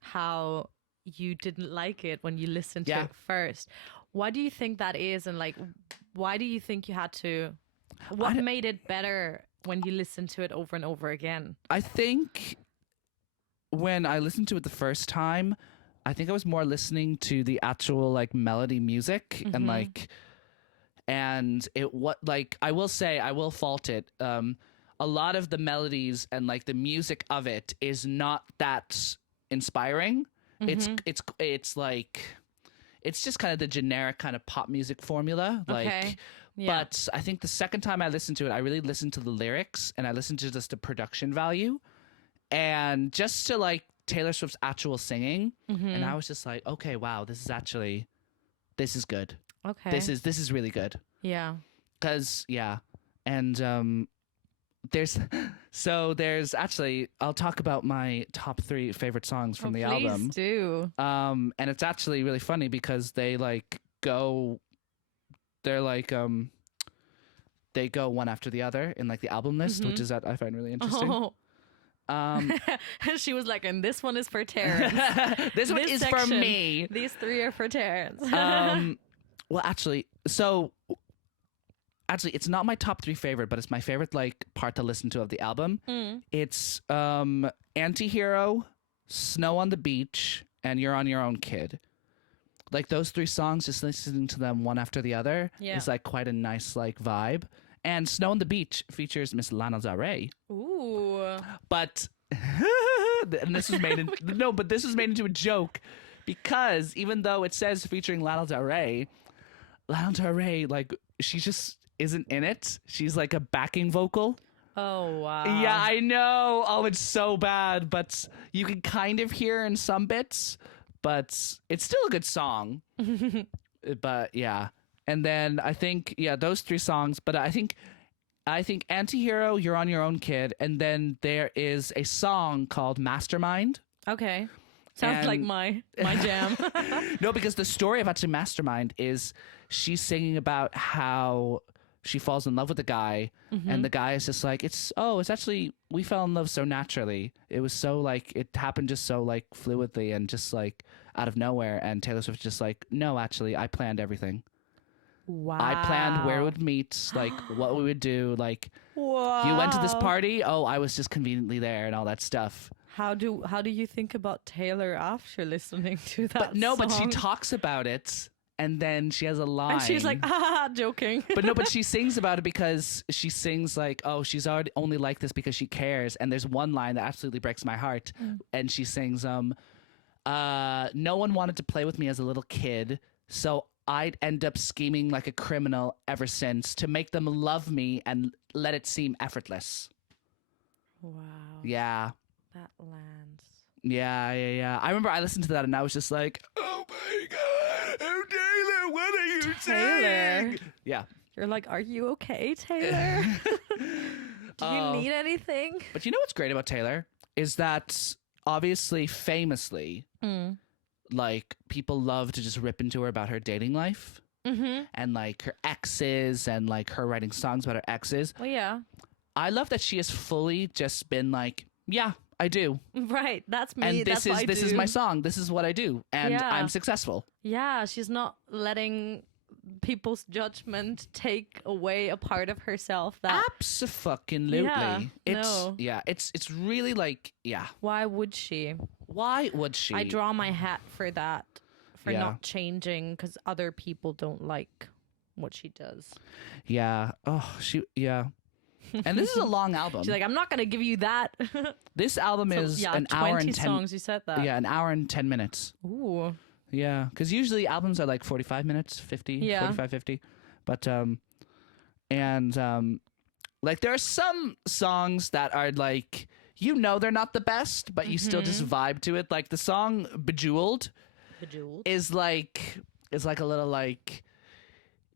how you didn't like it when you listened to it first. Why do you think that is? And like, why do you think you had to, what made it better when you listened to it over and over again? I think when I listened to it the first time, I think I was more listening to the actual like melody music and it what like I will say, I will fault it. A lot of the melodies and like the music of it is not that inspiring. It's like it's just kind of the generic kind of pop music formula. But I think the second time I listened to it, I really listened to the lyrics and I listened to just the production value and just to like Taylor Swift's actual singing. And I was just like, okay, wow, this is good. Okay. This is really good. Yeah. And there's So there's actually, I'll talk about my top 3 favorite songs from the album. Please do. And it's actually really funny because they go one after the other in like the album list, which is that I find really interesting. Oh. She was like, and this one is for Terence. This one is for me. These 3 are for Terence. Well, actually, it's not my top 3 favorite, but it's my favorite like part to listen to of the album. It's Anti-Hero, Snow on the Beach, and You're on Your Own, Kid. Like those 3 songs, just listening to them one after the other is like quite a nice like vibe. And Snow on the Beach features Miss Lana Del Rey. Ooh. But and this was made into a joke because even though it says featuring Lana Del Rey, like she just isn't in it. She's like a backing vocal. Oh wow. Yeah, I know. Oh, it's so bad, but you can kind of hear in some bits, but it's still a good song. But yeah. And then I think those 3 songs, but I think Anti-Hero, You're on Your Own, Kid, and then there is a song called Mastermind. Okay. Sounds like my jam. No, because the story of actually Mastermind is she's singing about how she falls in love with a guy, and the guy is just like, it's actually, we fell in love so naturally. It was so like, it happened just so like fluidly and just like out of nowhere. And Taylor Swift just like, no, actually, I planned everything. Wow. I planned where we would meet, like what we would do. Like, wow. You went to this party? Oh, I was just conveniently there and all that stuff. How do you think about Taylor after listening to that But she song? talks about it, and then she has a line. And she's like, joking. But she sings about it because she sings like, oh, she's already only like this because she cares. And there's one line that absolutely breaks my heart. And she sings, no one wanted to play with me as a little kid, so I'd end up scheming like a criminal ever since to make them love me and let it seem effortless. Wow. Yeah. That lands. Yeah. I remember I listened to that and I was just like, oh my God, oh Taylor, what are you saying? Yeah. You're like, are you okay, Taylor? Do you need anything? But you know what's great about Taylor is that obviously, famously, like people love to just rip into her about her dating life and like her exes and like her writing songs about her exes. Well, yeah. I love that she has fully just been like, yeah, I do. Right. That's me. And this is my song. This is what I do. And I'm successful. Yeah. She's not letting people's judgment take away a part of herself that Abso-fucking-lutely. Yeah, It's really like, yeah. Why would she? I draw my hat for that, for not changing because other people don't like what she does. Yeah. And this is a long album. She's like, I'm not going to give you that. This album is an hour and 10 songs. You said that. Yeah, an hour and 10 minutes. Ooh. Yeah, because usually albums are like 45 minutes, 45, 50. But, like there are some songs that are like, they're not the best, but you still just vibe to it. Like the song Bejeweled is like a little like,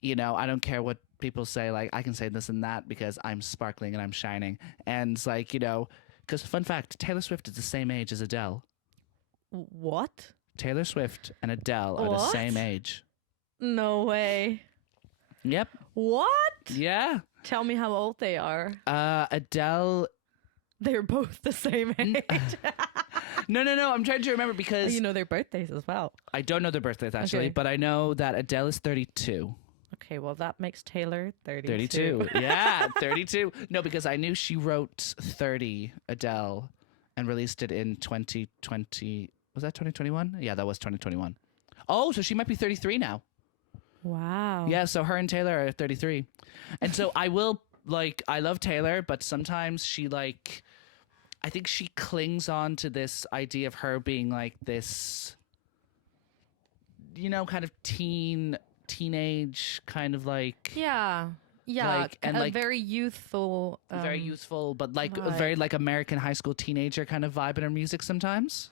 I don't care what people say, like I can say this and that because I'm sparkling and I'm shining. And it's like, because fun fact, Taylor Swift is the same age as Adele. What? Taylor Swift and Adele are the same age. No way. Yep. What? Yeah. Tell me how old they are. Adele. They're both the same age. No. I'm trying to remember because... You know their birthdays as well. I don't know their birthdays, actually, but I know that Adele is 32. Okay, well, that makes Taylor 32. 32. Yeah, 32. No, because I knew she wrote 30, Adele, and released it in 2020. Was that 2021? Yeah, that was 2021. Oh, so she might be 33 now. Wow. Yeah, so her and Taylor are 33. And so I love Taylor, but sometimes she I think she clings on to this idea of her being like this, kind of teenage kind of like. Yeah. Yeah. And very youthful. Very youthful, but a very like American high school teenager kind of vibe in her music sometimes.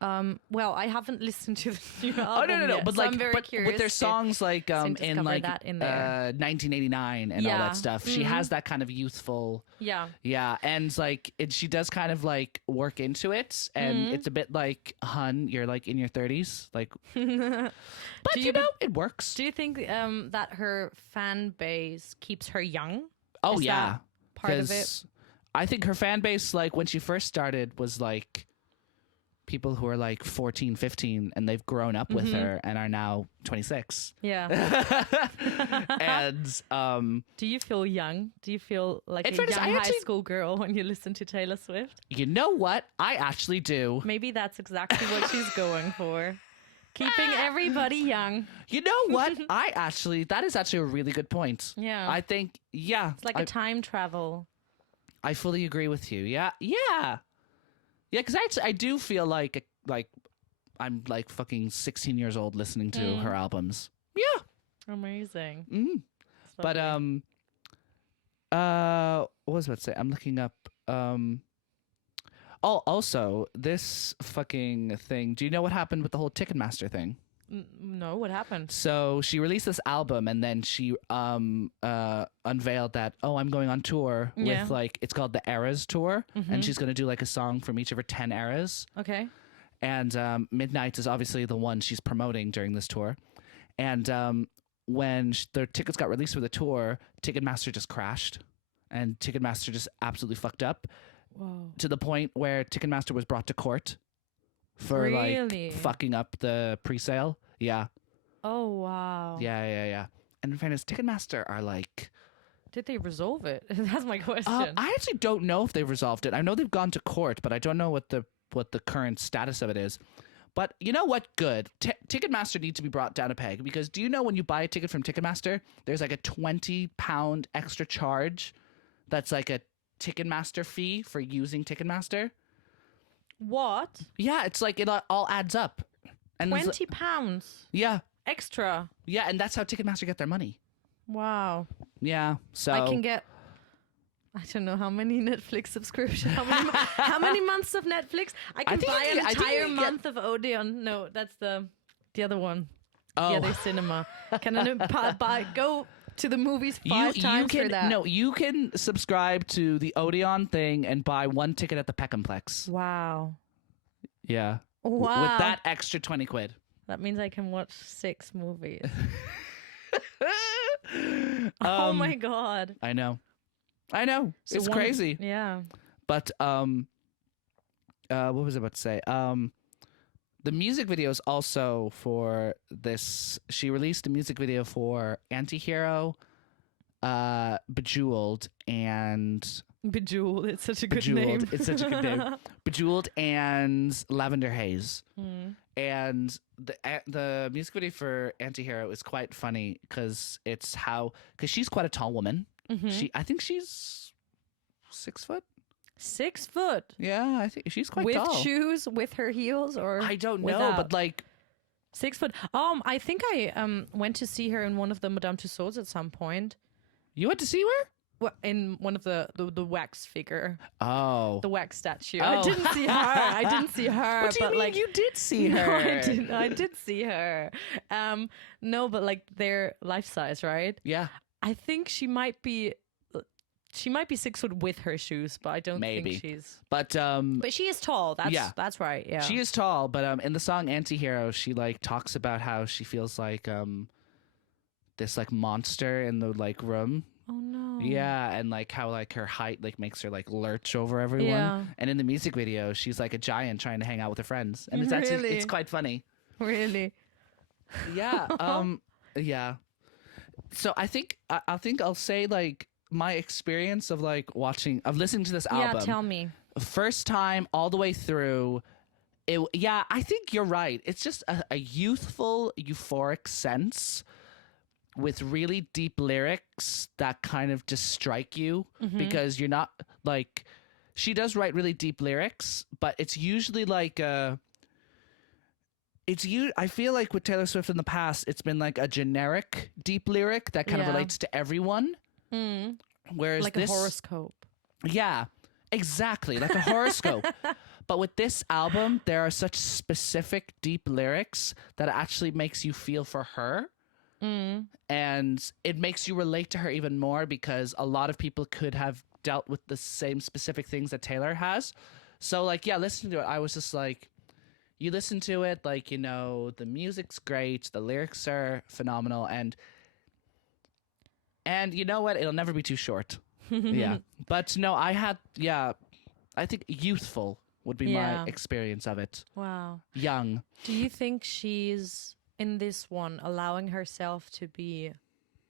Well, I haven't listened to the new album Oh no, yet, but so like, I'm very but curious with their songs like in discover like that in there. 1989 and all Yeah. that stuff, she has that kind of youthful. Yeah. And like she does kind of like work into it, and it's a bit like, hun, you're like in your 30s, like. But you know, it works. Do you think that her fan base keeps her young? Oh Is yeah, that part of it? 'cause I think her fan base, like when she first started, was like people who are like 14, 15, and they've grown up with her and are now 26. Yeah. And do you feel young? Do you feel like a In fairness, young I high actually- school girl when you listen to Taylor Swift? you know what? I actually do. Maybe that's exactly what she's going for. Keeping everybody young. You know what? That is actually a really good point. Yeah. I think, yeah. It's like a time travel. I fully agree with you. Yeah. Yeah, because I do feel like I'm like fucking 16 years old listening to her albums. Yeah. Amazing. Mm. But Lovely. what was I about to say? I'm looking up. Oh, also this fucking thing. Do you know what happened with the whole Ticketmaster thing? No, what happened? So she released this album, and then she unveiled that, I'm going on tour with like, it's called the Eras Tour, and she's going to do like a song from each of her 10 eras. Okay. And Midnight is obviously the one she's promoting during this tour. And when the tickets got released for the tour, Ticketmaster just crashed, and Ticketmaster just absolutely fucked up. Whoa. To the point where Ticketmaster was brought to court for Really? like fucking up the pre-sale. Yeah. Oh, wow. Yeah. And in fairness, Ticketmaster are like... Did they resolve it? That's my question. I actually don't know if they've resolved it. I know they've gone to court, but I don't know what the current status of it is. But you know what? Good. Ticketmaster needs to be brought down a peg, because do you know when you buy a ticket from Ticketmaster, there's like a £20 extra charge that's like a Ticketmaster fee for using Ticketmaster? What? Yeah, it's like it all adds up. And £20 yeah. extra. Yeah, and that's how Ticketmaster get their money. Wow. Yeah, so... I can get, I don't know how many Netflix subscriptions, how many months of Netflix? I can think buy you an can- I think you entire can month of Odeon. No, that's the other one. Oh. The other cinema. Can I go to the movies five times can, for that? No, you can subscribe to the Odeon thing and buy one ticket at the Peck'n'Plex. Wow. Yeah. Wow. With that extra 20 quid. That means I can watch 6 movies. Oh my God. I know. So it's crazy. Yeah. But what was I about to say? The music videos also for this. She released a music video for Antihero, Bejeweled, and Bejeweled. It's such a good Bejeweled. name. It's such a good name. Bejeweled and Lavender Haze. Mm. And the music video for Antihero is quite funny because she's quite a tall woman. Mm-hmm. I think she's 6 foot. 6 foot. Yeah, I think she's quite with tall. shoes, with her heels, or I don't know, without? but like 6 foot. I think I went to see her in one of the Madame Tussauds at some point. you went to see her? Well, in one of the wax figure, Oh, the wax statue. Oh. I didn't see her. I didn't see her. what do you but mean like you did see no, her? I didn't. I did see her. No, but like they're life size, right? Yeah, I think she might be 6 foot with her shoes, but I don't Maybe. think she's. but But she is tall. That's right. Yeah. she is tall. But in the song Antihero, she like talks about how she feels like this like monster in the like room. Oh no. Yeah, and like how like her height like makes her like lurch over everyone. Yeah. And in the music video, she's like a giant trying to hang out with her friends, and it's actually Really? it's quite funny. Really. Yeah. Yeah. So I think I'll say like my experience of like listening to this album. Yeah. Tell me. First time all the way through. I think you're right. It's just a youthful, euphoric sense with really deep lyrics that kind of just strike you because you're not like, she does write really deep lyrics, but it's usually like I feel like with Taylor Swift in the past, it's been like a generic deep lyric that kind of Yeah. relates to everyone. Whereas Like this, a horoscope. yeah, exactly, like a horoscope. But with this album, there are such specific, deep lyrics that it actually makes you feel for her. And it makes you relate to her even more because a lot of people could have dealt with the same specific things that Taylor has. So, like, yeah, listening to it, I was just like, you listen to it, like, you know, the music's great, the lyrics are phenomenal, and you know what? It'll never be too short. Yeah. But no, I think youthful would be my experience of it. Wow. Young. Do you think she's, in this one, allowing herself to be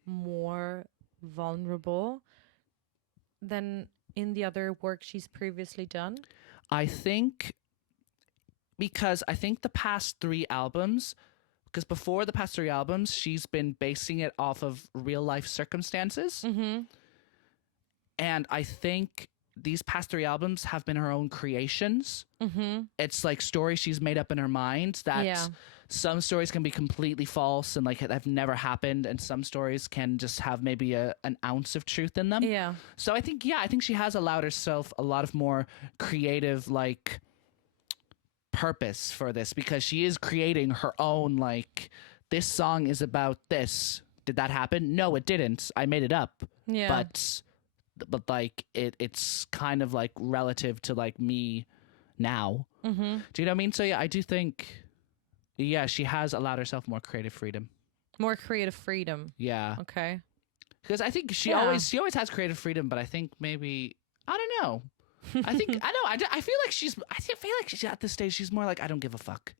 more vulnerable than in the other work she's previously done? I think because I think the past 3 albums, because before the past 3 albums, she's been basing it off of real life circumstances. And I think these past 3 albums have been her own creations. It's like stories she's made up in her mind that some stories can be completely false and like have never happened, and some stories can just have maybe an ounce of truth in them. Yeah. So I think she has allowed herself a lot of more creative like purpose for this, because she is creating her own, like, this song is about this. Did that happen? No, it didn't. I made it up. Yeah. But like it's kind of like relative to like me now. Do you know what I mean? So yeah, I do think she has allowed herself more creative freedom. More creative freedom. Yeah. Okay. Because I think she always has creative freedom, but I think maybe, I don't know. I think I feel like she's at this stage she's more like, I don't give a fuck.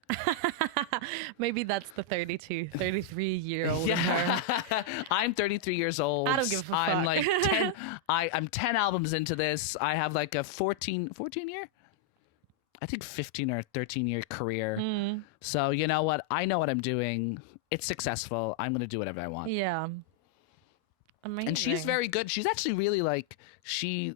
Maybe that's the 33-year-old in her. I'm 33 years old. I don't give a fuck. I'm like 10 albums into this. I have like a 14 year? I think 15 or 13 year career. So you know what? I know what I'm doing. It's successful. I'm going to do whatever I want. Yeah. Amazing. And she's very good. She's actually really like she's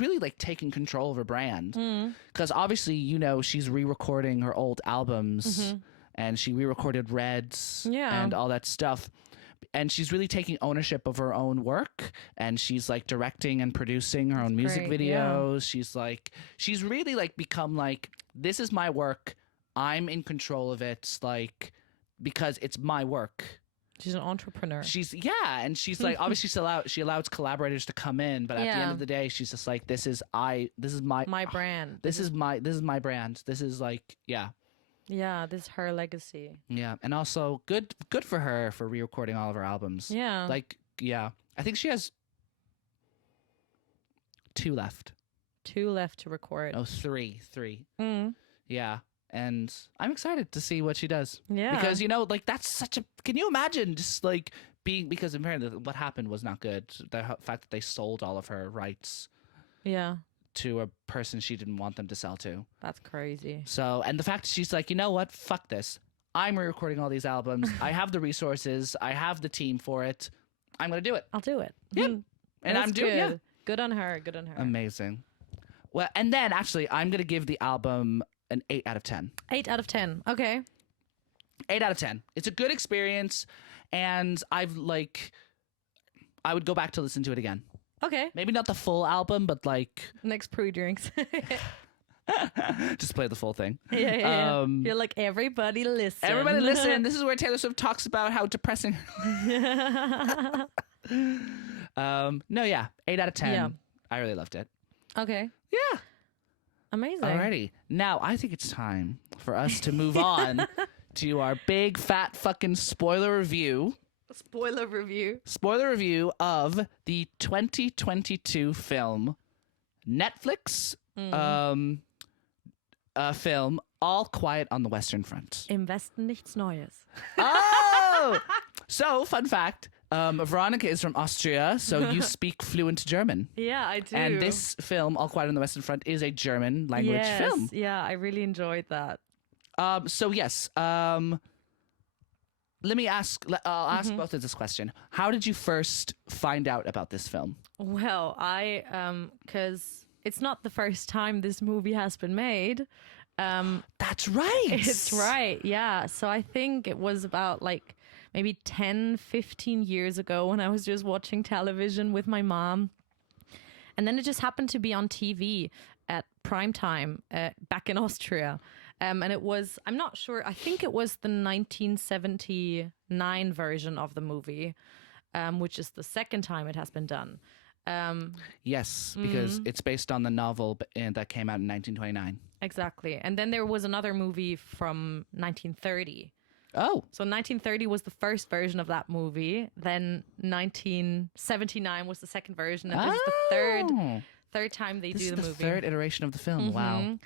really like taking control of her brand, because obviously, you know, she's re-recording her old albums and she re-recorded Reds and all that stuff, and she's really taking ownership of her own work, and she's like directing and producing her own music videos. She's really like become like, this is my work, I'm in control of it, like, because it's my work. She's an entrepreneur. And she's like, obviously she allows collaborators to come in, but at the end of the day, she's just like, this is my brand. This is my brand. This is like, yeah, this is her legacy. Yeah, and also good for her for re-recording all of her albums. Yeah, like, yeah, I think she has 2 left. 2 left to record. Oh, 3. Yeah. And I'm excited to see what she does. Yeah. Because, you know, like, that's such a... Can you imagine just, like, being... Because apparently what happened was not good. The fact that they sold all of her rights to a person she didn't want them to sell to. That's crazy. So, and the fact that she's like, you know what? Fuck this. I'm re-recording all these albums. I have the resources. I have the team for it. I'm going to do it. I'll do it. Yep. And I'm doing it. Good on her. Good on her. Amazing. Well, and then, actually, I'm going to give the album... an 8 out of 10. 8 out of 10. Okay. 8 out of 10. It's a good experience, and I would go back to listen to it again. Okay. Maybe not the full album, but like... Next pre-drinks. Just play the full thing. Yeah. You're like, everybody listen. Everybody listen. This is where Taylor Swift talks about how depressing... No, yeah. 8 out of 10. Yeah. I really loved it. Okay. Yeah. Amazing. Alrighty. Now, I think it's time for us to move on to our big, fat, fucking spoiler review. Spoiler review. Spoiler review of the 2022 film, Netflix film, All Quiet on the Western Front. Im Westen nichts Neues. Oh! So, fun fact. Veronica is from Austria, so you speak fluent German. Yeah, I do. And this film, All Quiet on the Western Front, is a German language film. Yeah, I really enjoyed that. So yes, let me ask. I'll ask both of this question. How did you first find out about this film? Well, because it's not the first time this movie has been made. That's right. It's right. Yeah. So I think it was about like maybe 10, 15 years ago when I was just watching television with my mom. And then it just happened to be on TV. at prime time back in Austria. And it was, I'm not sure, I think it was the 1979 version of the movie, which is the second time it has been done. Yes, because it's based on the novel and that came out in 1929. Exactly. And then there was another movie from 1930. Oh. So 1930 was the first version of that movie. Then 1979 was the second version. And this is the third time they do the movie. This is the third iteration of the film. Wow.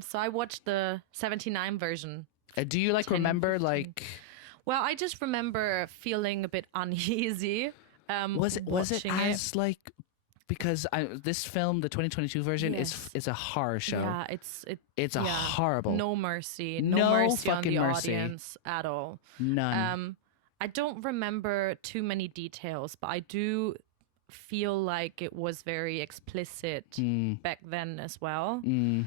So I watched the 79 version. Do you remember 15. Well, I just remember feeling a bit uneasy. Was it as because this film, the 2022 version, is a horror show. Yeah, it's horrible. No mercy. No No mercy on fucking the mercy. audience at all. None. I don't remember too many details, but I do feel like it was very explicit back then as well.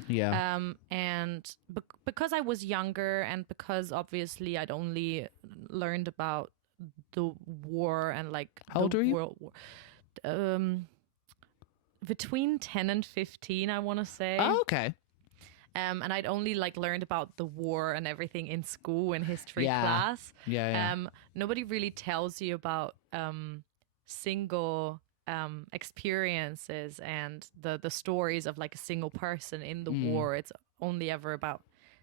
Yeah. And because I was younger and because obviously I'd only learned about the war and How old the are you? World War. Between 10 and 15, I want to say. Oh, okay. And I'd only learned about the war and everything in school in history Yeah. class. Yeah. Nobody really tells you about single experiences and the stories of a single person in the war. It's only ever about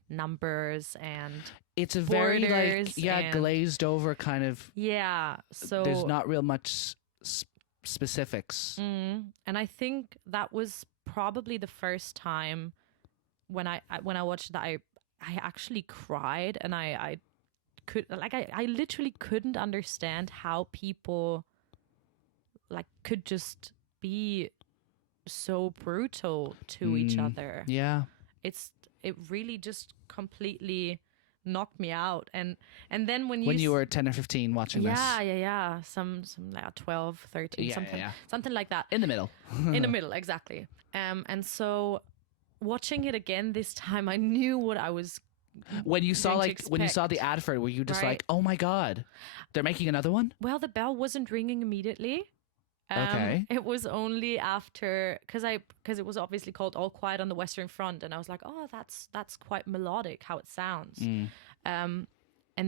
numbers and It's a very borders glazed over kind of. Yeah. So there's not real much specifics. And I think that was probably the first time when I watched that I actually cried, and I could I literally couldn't understand how people could just be so brutal to each other. Yeah. It really just completely knocked me out. And then when you were 10 or 15 watching this. Yeah. Some 12, 13, something like that. In the middle. In the middle, exactly. And so watching it again this time, I knew what I was when you saw when you saw the expect. ad for it, were you just Right. oh my God, they're making another one? Well, the bell wasn't ringing immediately. Okay. It was only after, because it was obviously called All Quiet on the Western Front, and I was like, oh, that's quite melodic how it sounds. And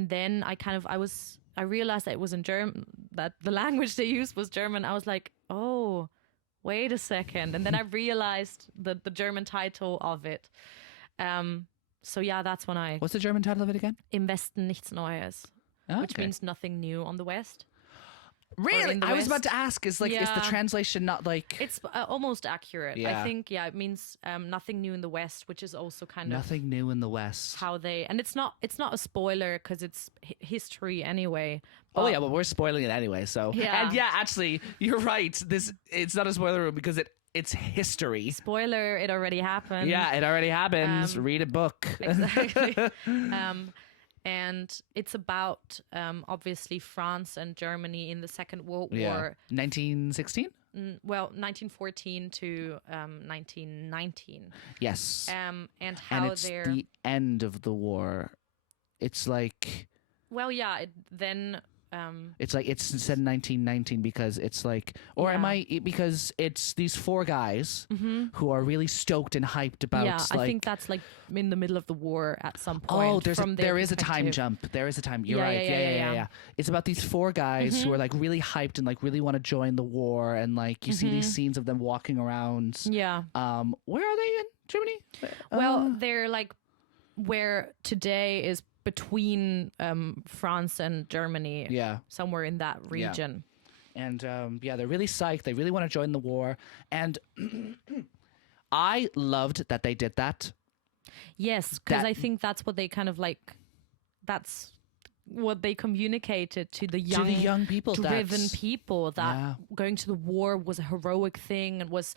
then I realized that it was in German, that the language they used was German. I was like, oh, wait a second. And then I realized the German title of it. So yeah, that's when I... What's the German title of it again? Im Westen nichts Neues, which Okay. means nothing new on the West. Really? in the I was about West. to ask, is the Yeah. translation not It's almost accurate. Yeah. I think, it means nothing new in the West, which is also kind of nothing new in the West? how they... And it's not a spoiler because it's history anyway. Oh but- yeah, well we're spoiling it anyway, so. Yeah. And yeah, actually, you're right. It's not a spoiler room because it's history. Spoiler, it already happened. Yeah, it already happens. Read a book. Exactly. And it's about obviously France and Germany in the Second World War. 1916? 1914 to 1919. Yes. And And how it's they're... the end of the war. It's Well, yeah, then... it's said 1919 because it's because it's these four guys who are really stoked and hyped about. Yeah, I think that's in the middle of the war at some point. Oh, there is a time perspective. jump. There is a time. You're Yeah, right. yeah. It's about these four guys who are really hyped and really want to join the war, and you see these scenes of them walking around. Yeah. Where are they in Germany? Well, they're where today is between France and Germany. Yeah. Somewhere in that region. And they're really psyched. They really want to join the war. And I loved that they did that. Yes, because I think that's what they kind of that's what they communicated to the young people, driven people, that Yeah. going to the war was a heroic thing and was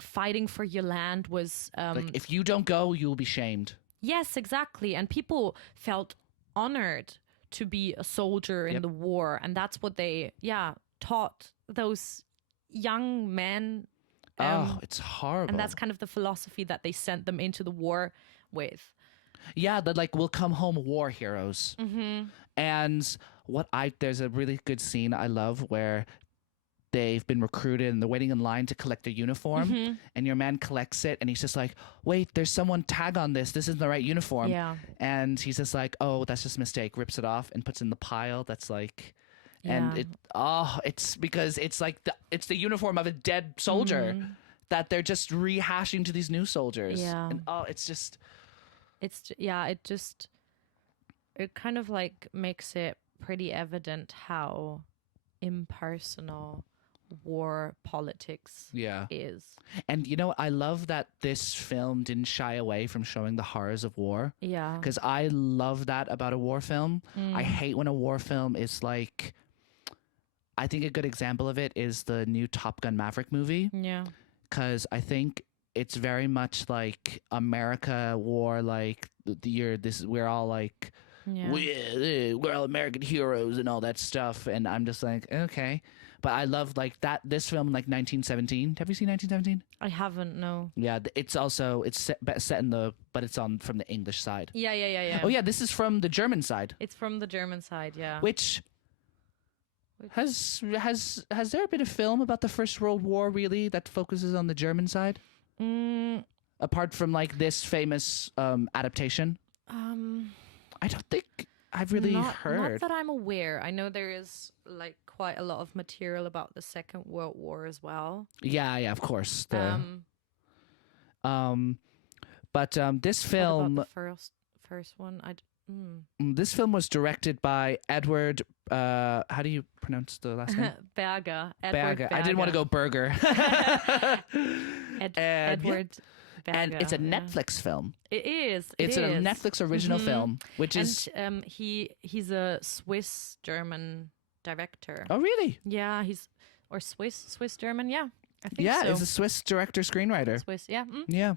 fighting for your land was if you don't go, you'll be shamed. yes, exactly. And people felt honored to be a soldier in the war, and that's what they taught those young men. It's horrible. And that's kind of the philosophy that they sent them into the war with. Yeah, that we'll come home war heroes. And there's a really good scene I love where they've been recruited and they're waiting in line to collect their uniform, and your man collects it, and he's just like, wait, there's someone tag on this isn't the right uniform. Yeah. And he's just like, oh, that's just a mistake, rips it off and puts it in the pile that's like, Yeah. and it's because it's like it's the uniform of a dead soldier that they're just rehashing to these new soldiers. Yeah. And it's just it kind of like makes it pretty evident how impersonal war politics is. And you know what? I love that this film didn't shy away from showing the horrors of war. Yeah. Because I love that about a war film. I hate when a war film is like, I think a good example of it is the new Top Gun Maverick movie. Yeah. Because I think it's very much like America war, like we're all like, we're all American heroes and all that stuff. And I'm just like, okay. But I love like this film, like 1917. Have you seen 1917? I haven't, no. Yeah, it's set in but it's from the English side. Yeah. Oh yeah, this is from the German side. It's from the German side, yeah. Which has there been a film about the First World War really that focuses on the German side? Apart from like this famous adaptation? I don't think I've really heard. Not that I'm aware. I know there is like quite a lot of material about the Second World War as well. Yeah, of course. But this film, what about the first one, this film was directed by Edward. How do you pronounce the last name? Berger. Berger. I didn't want to go Burger. Edward. Berger, and it's a Netflix film. It is. It's a Netflix original film, which is. He's a Swiss-German director. Oh, really? Yeah, or Swiss-German. Yeah, I think so. Yeah, he's a Swiss director screenwriter. Swiss, yeah. Yeah.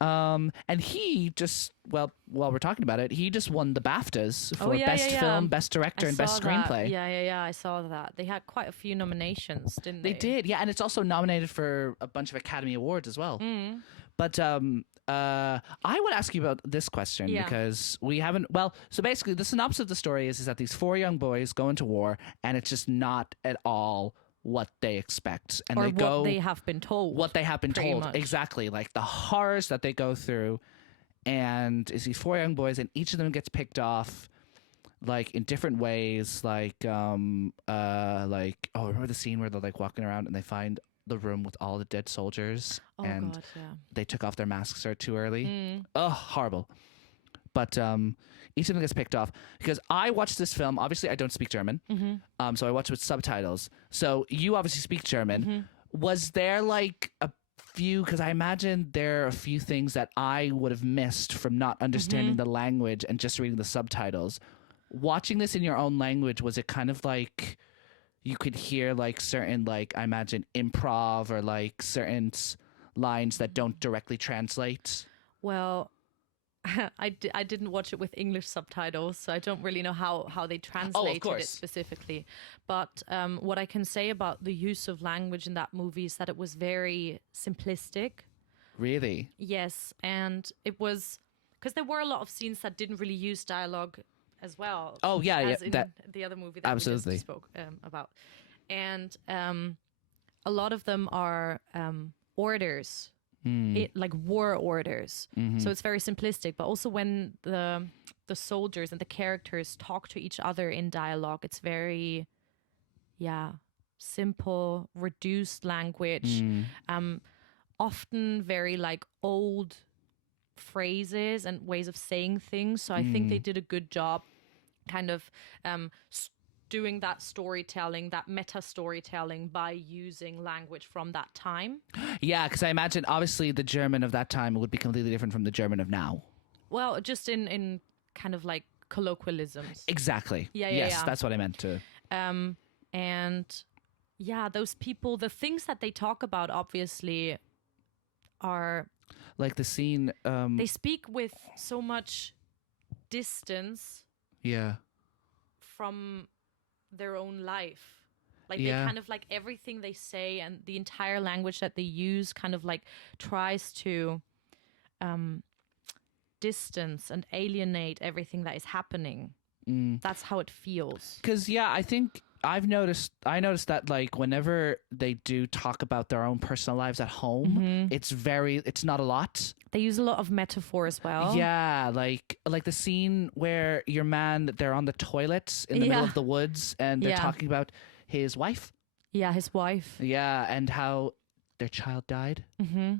And he just, while we're talking about it, he just won the BAFTAs for best film, best director, and best screenplay. Yeah. I saw that. They had quite a few nominations, didn't they? They did, yeah. And it's also nominated for a bunch of Academy Awards as well. But I would ask you about this question because we haven't. Well, so basically, the synopsis of the story is that these 4 young boys go into war, and it's just not at all what they expect, and what they have been told. What they have been told, much. exactly, like the horrors that they go through, and it's these 4 young boys, and each of them gets picked off, like in different ways, like remember the scene where they're like walking around and they find the room with all the dead soldiers, and God, yeah. they took off their masks too early. Oh, horrible. But each of them gets picked off because I watched this film. Obviously, I don't speak German, so I watched with subtitles. So you obviously speak German. Was there like a few? Because I imagine there are a few things that I would have missed from not understanding the language and just reading the subtitles. Watching this in your own language, was it kind of like you could hear like certain, like I imagine improv or like certain lines that don't directly translate? Well, I didn't watch it with English subtitles, so I don't really know how they translated it specifically. But what I can say about the use of language in that movie is that it was very simplistic. Really? Yes, and it was because there were a lot of scenes that didn't really use dialogue as well. Oh yeah, as in the other movie that absolutely we just spoke about, and a lot of them are orders. Like war orders. So it's very simplistic, but also when the soldiers and the characters talk to each other in dialogue, it's very simple, reduced language, often very like old phrases and ways of saying things. So I think they did a good job kind of doing that storytelling, that meta storytelling, by using language from that time. Yeah, because I imagine obviously the German of that time would be completely different from the German of now. Well, just in kind of like colloquialisms. Exactly. Yes, that's what I meant to. And yeah, those people, the things that they talk about obviously are like the scene. They speak with so much distance. Yeah. From their own life. Like they kind of like everything they say and the entire language that they use kind of like tries to distance and alienate everything that is happening. That's how it feels. Because I think I noticed that like whenever they do talk about their own personal lives at home, it's not a lot. They use a lot of metaphor as well. Yeah, like the scene where your man, they're on the toilet in the middle of the woods and they're talking about his wife. Yeah, his wife. Yeah, and how their child died.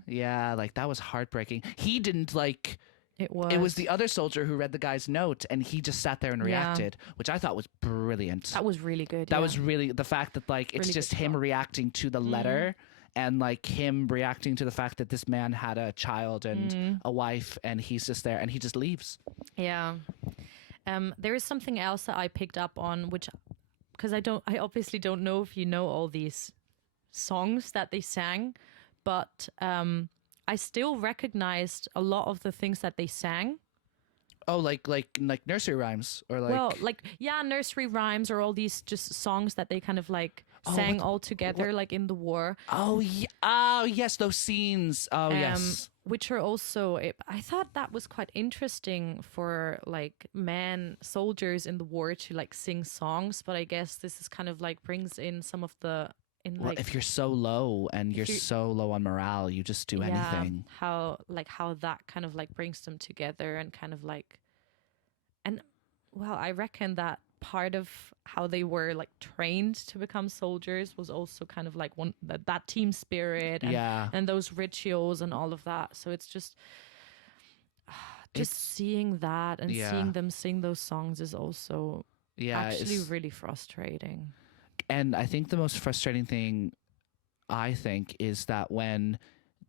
Yeah, like that was heartbreaking. He didn't like. It was the other soldier who read the guy's note, and he just sat there and reacted, which I thought was brilliant. That was really good. That was really the fact that like it's really just him reacting to the letter, and like him reacting to the fact that this man had a child and a wife, and he's just there, and he just leaves. Yeah. There is something else that I picked up on, which because I obviously don't know if you know all these songs that they sang, but I still recognized a lot of the things that they sang. Oh, like nursery rhymes or like... Well, like, yeah, nursery rhymes or all these just songs that they kind of like sang all together, like in the war. Oh, yeah. Oh, yes, those scenes. Oh, yes. Which are also, I thought that was quite interesting for like men, soldiers in the war to like sing songs. But I guess this is kind of like brings in some of the... well, if you're so low and you're so low on morale, you just do anything. How that kind of like brings them together and kind of like, and well, I reckon that part of how they were like trained to become soldiers was also kind of like that team spirit and those rituals and all of that. So it's just seeing that and seeing them sing those songs is also actually really frustrating. And I think the most frustrating thing, I think, is that when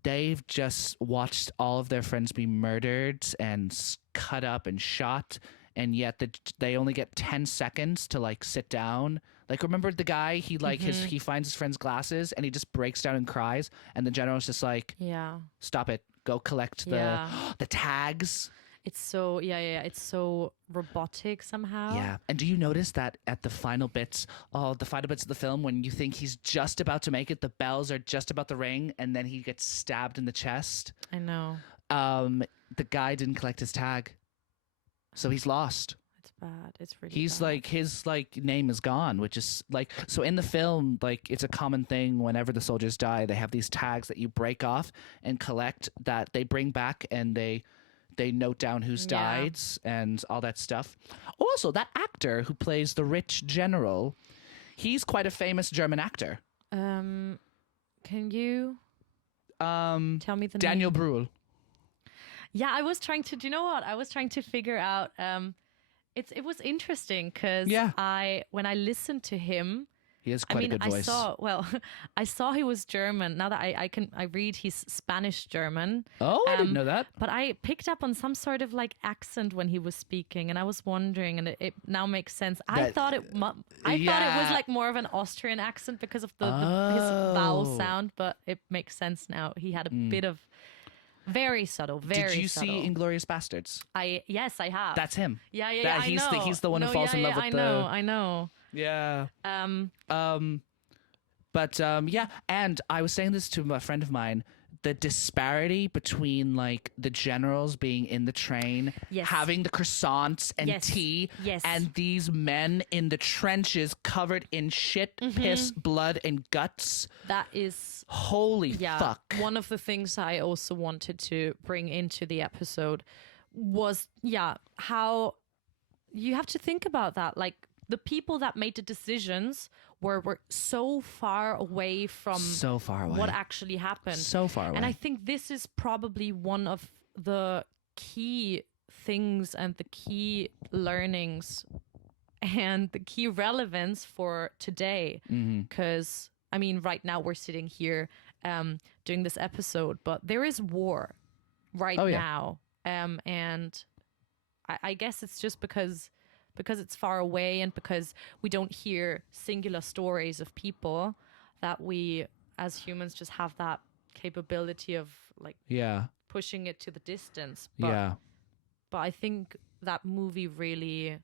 they've just watched all of their friends be murdered and cut up and shot, and yet they only get 10 seconds to like sit down. Like, remember the guy, he like he finds his friend's glasses and he just breaks down and cries, and the general's just like, stop it, go collect the tags. It's so, it's so robotic somehow. Yeah. And do you notice that at the final bits of the film, when you think he's just about to make it, the bells are just about to ring, and then he gets stabbed in the chest? I know. The guy didn't collect his tag. So he's lost. It's bad. It's really He's bad. like, his like name is gone, which is like, so in the film, like it's a common thing whenever the soldiers die, they have these tags that you break off and collect that they bring back, and they note down who's died and all that stuff. Also, that actor who plays the rich general, he's quite a famous German actor. Can you tell me the Daniel name? Brühl. Yeah, I was trying to. Do you know what? I was trying to figure out. It was interesting because when I listened to him. He has quite a good voice. I saw he was German. Now that I read he's Spanish German. Oh, I didn't know that. But I picked up on some sort of like accent when he was speaking, and I was wondering, and it now makes sense. I thought it was like more of an Austrian accent because of his vowel sound, but it makes sense now. He had a bit of very subtle, very subtle. Did you see Inglourious Bastards? Yes, I have. That's him. Yeah, I know. He's the one who falls in love with I know. Yeah. And I was saying this to a friend of mine, the disparity between like the generals being in the train, having the croissants and tea, and these men in the trenches covered in shit, piss, blood, and guts. That is holy fuck. One of the things I also wanted to bring into the episode was how you have to think about that, like the people that made the decisions were so far away from what actually happened. So far away. And I think this is probably one of the key things and the key learnings and the key relevance for today. Because, I mean, right now we're sitting here doing this episode, but there is war right now. And I guess it's just because it's far away and because we don't hear singular stories of people, that we as humans just have that capability of like pushing it to the distance. But I think that movie really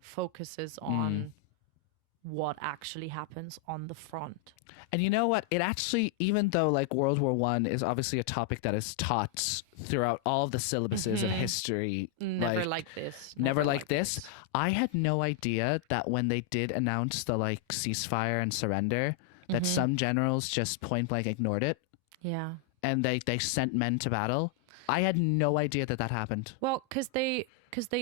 focuses on what actually happens on the front. And you know what? It actually, even though like World War One is obviously a topic that is taught throughout all of the syllabuses of history, Never like this. never like this. I had no idea that when they did announce the like ceasefire and surrender, that some generals just point blank ignored it. Yeah. And they sent men to battle. I had no idea that happened. Well, because they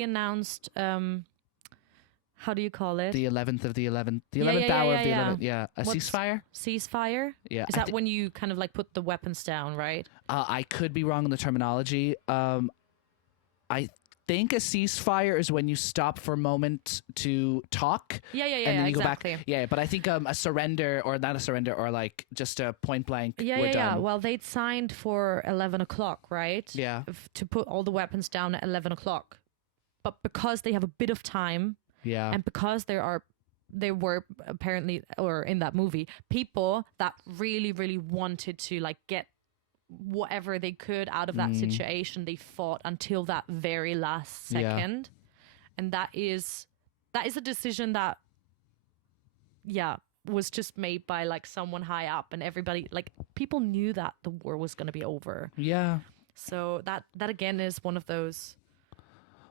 announced how do you call it? The 11th of the 11th, the 11th hour of the 11th. Yeah, ceasefire. Ceasefire. Yeah, is that when you kind of like put the weapons down, right? I could be wrong in the terminology. I think a ceasefire is when you stop for a moment to talk. Yeah, and then you exactly. go back. Yeah, but I think a surrender, or not a surrender, or like just a point blank. We're done. Well, they'd signed for 11 o'clock, right? Yeah. To put all the weapons down at 11 o'clock. But because they have a bit of time, and because there were apparently, or in that movie, people that really, really wanted to like get whatever they could out of that situation, they fought until that very last second. And that is a decision that was just made by like someone high up, and everybody, like, people knew that the war was going to be over. So that again is one of those,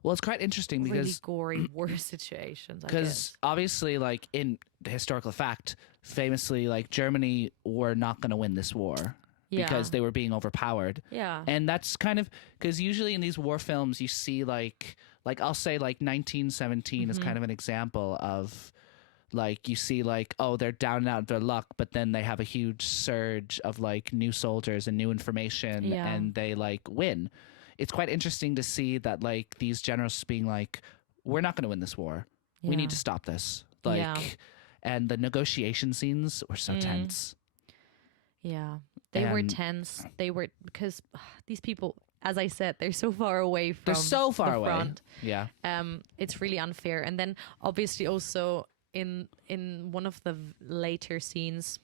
well, it's quite interesting because really gory war situations. Because obviously, like in the historical fact, famously, like Germany were not going to win this war because they were being overpowered. And that's kind of because usually in these war films, you see like I'll say like 1917 is kind of an example of like you see like, oh, they're down and out of their luck, but then they have a huge surge of like new soldiers and new information, and they like win. It's quite interesting to see that like these generals being like, we're not going to win this war. We need to stop this. Like, and the negotiation scenes were so tense. Yeah, they were tense. They were, because these people, as I said, they're so far away from the front. Yeah. It's really unfair. And then obviously also in one of the later scenes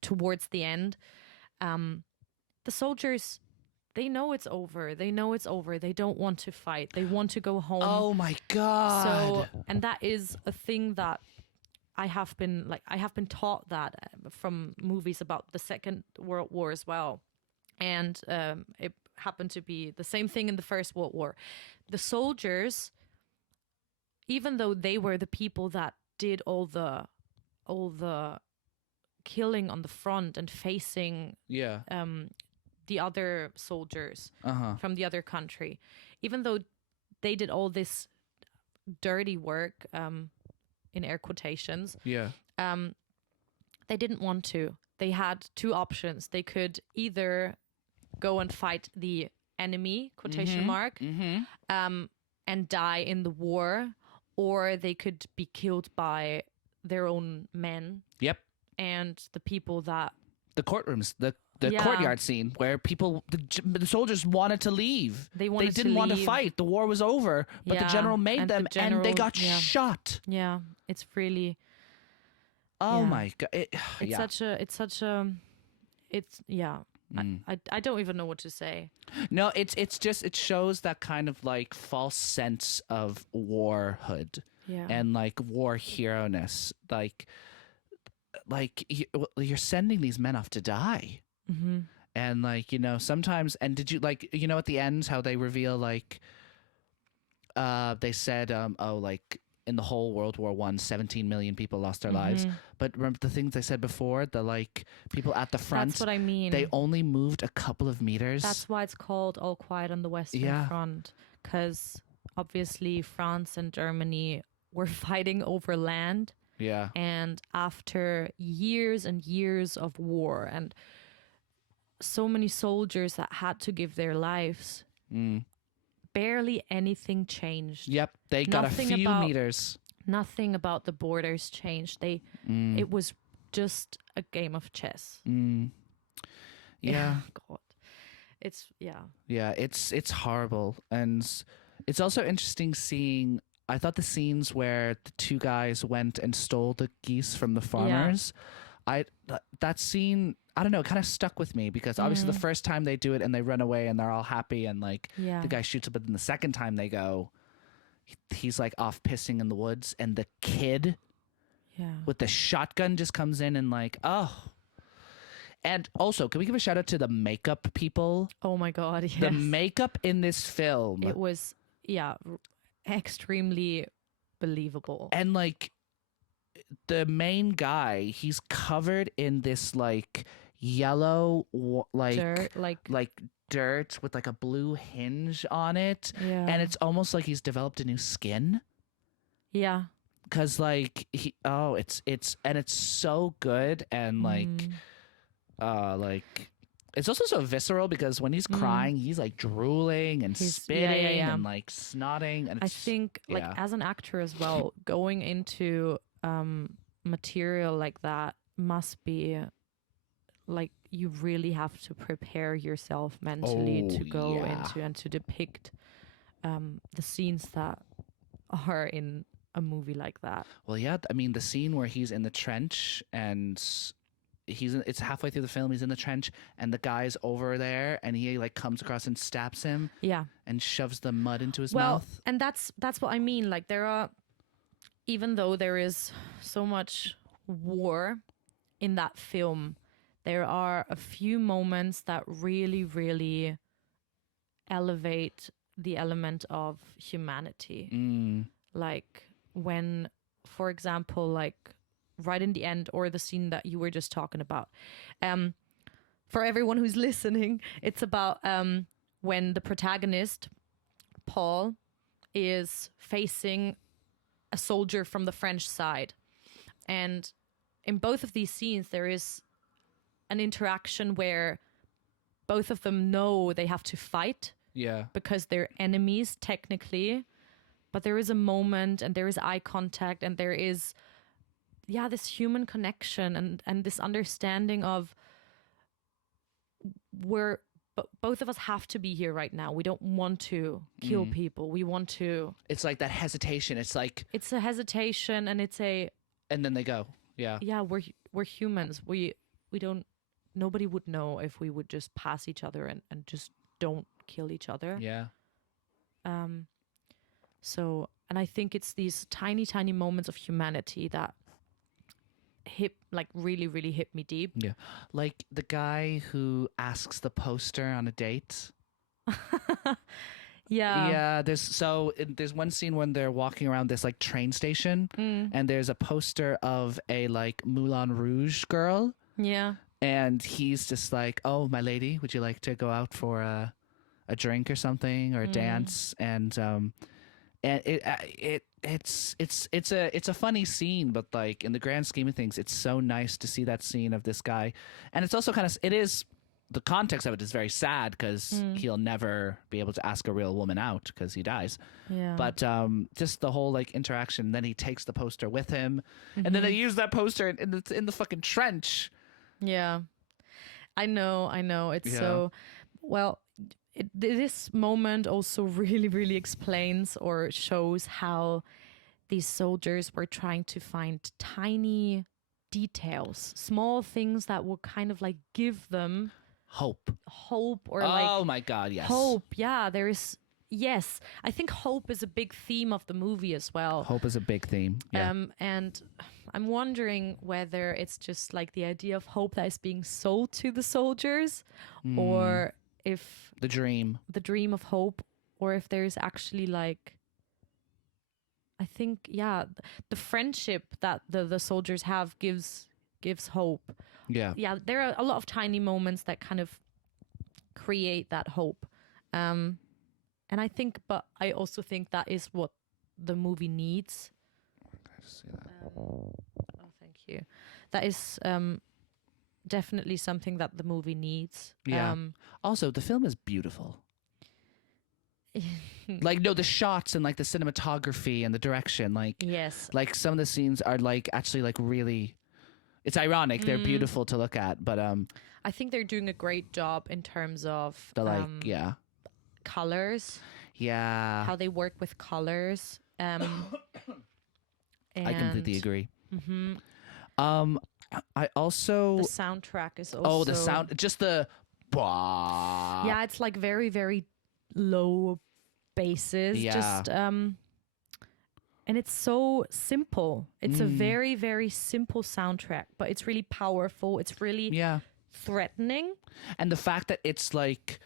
towards the end, the soldiers, they know it's over. They don't want to fight. They want to go home. Oh my God. So, and that is a thing that I have been taught that from movies about the Second World War as well. And it happened to be the same thing in the First World War. The soldiers, even though they were the people that did all the killing on the front and facing the other soldiers from the other country, even though they did all this dirty work, in air quotations, they didn't want to. They had two options. They could either go and fight the enemy, quotation mark, and die in the war, or they could be killed by their own men. Yep. And the people that... The courtrooms, the courtyard scene where people, the soldiers wanted to leave. They didn't want to fight. The war was over, but the general made them, and they got shot. Yeah, it's really... Oh my God. I don't even know what to say. No, it's just, it shows that kind of like false sense of warhood and like war hero-ness. Like you're sending these men off to die. And like, you know, sometimes, and did you like, you know, at the end how they reveal like they said like in the whole World War I, 17 million people lost their lives. But remember the things they said before, the like people at the front, that's what I mean, they only moved a couple of meters. That's why it's called All Quiet on the Western Front, because obviously France and Germany were fighting over land. And after years and years of war and so many soldiers that had to give their lives, barely anything changed. Yep, they got a few meters. Nothing about the borders changed. It was just a game of chess. Yeah. God. It's it's horrible. And it's also interesting seeing, I thought the scenes where the two guys went and stole the geese from the farmers, that scene, I don't know, it kind of stuck with me because obviously the first time they do it and they run away and they're all happy and like the guy shoots them, but then the second time they go, he's like off pissing in the woods, and the kid Yeah. with the shotgun just comes in and like, oh. And also, can we give a shout out to the makeup people? Oh my God, yes. The makeup in this film. It was, extremely believable. And like the main guy, he's covered in this like yellow Dirt, dirt with like a blue hinge on it. Yeah. And it's almost like he's developed a new skin. Yeah. Cause like it's so good and like it's also so visceral because when he's crying, he's like drooling and spitting and like snotting. And I think like as an actor as well, going into material like that must be like you really have to prepare yourself mentally to go into and to depict the scenes that are in a movie like that. Well, yeah, I mean the scene where he's in the trench and it's halfway through the film, he's in the trench and the guy's over there and he like comes across and stabs him and shoves the mud into his mouth. And that's what I mean, like there are, even though there is so much war in that film, there are a few moments that really, really elevate the element of humanity. Like when, for example, like right in the end, or the scene that you were just talking about. For everyone who's listening, it's about when the protagonist, Paul, is facing a soldier from the French side. And in both of these scenes, there is an interaction where both of them know they have to fight. Yeah. Because they're enemies, technically. But there is a moment and there is eye contact and there is, this human connection and this understanding of both of us have to be here right now. We don't want to kill people. We want to. It's like that hesitation. It's like. It's a hesitation and it's a. And then they go. Yeah. Yeah, we're humans. We don't. Nobody would know if we would just pass each other and just don't kill each other. Yeah. So, and I think it's these tiny, tiny moments of humanity that really, really hit me deep. Yeah. Like the guy who asks the poster on a date. Yeah. There's one scene when they're walking around this like train station and there's a poster of a like Moulin Rouge girl. Yeah. And he's just like, "Oh, my lady, would you like to go out for a drink or something or a dance?" And it's a funny scene, but like in the grand scheme of things, it's so nice to see that scene of this guy. And it's also the context of it is very sad because he'll never be able to ask a real woman out because he dies. Yeah. But just the whole like interaction. Then he takes the poster with him, and then they use that poster in the fucking trench. Yeah, I know. It's so well. This moment also really, really explains or shows how these soldiers were trying to find tiny details, small things that will kind of like give them hope or oh my God, yes, hope. Yeah, there is. Yes, I think hope is a big theme of the movie as well. Hope is a big theme. Yeah. And I'm wondering whether it's just like the idea of hope that is being sold to the soldiers, or if the dream of hope, or if there's actually like, I think, the friendship that the soldiers have gives hope. Yeah. Yeah, there are a lot of tiny moments that kind of create that hope. And I also think that is what the movie needs. I see that. Thank you. That is definitely something that the movie needs. Yeah. Also, the film is beautiful. Like, no, the shots and like the cinematography and the direction, like, yes, like some of the scenes are like actually like really. It's ironic. They're beautiful to look at, but I think they're doing a great job in terms of the colors. Yeah. How they work with colors. I completely agree. Mm-hmm. I also the soundtrack is also the sound, just the yeah, it's like very, very low basses. Yeah. Just and it's so simple. It's a very, very simple soundtrack, but it's really powerful. It's really threatening. And the fact that it's like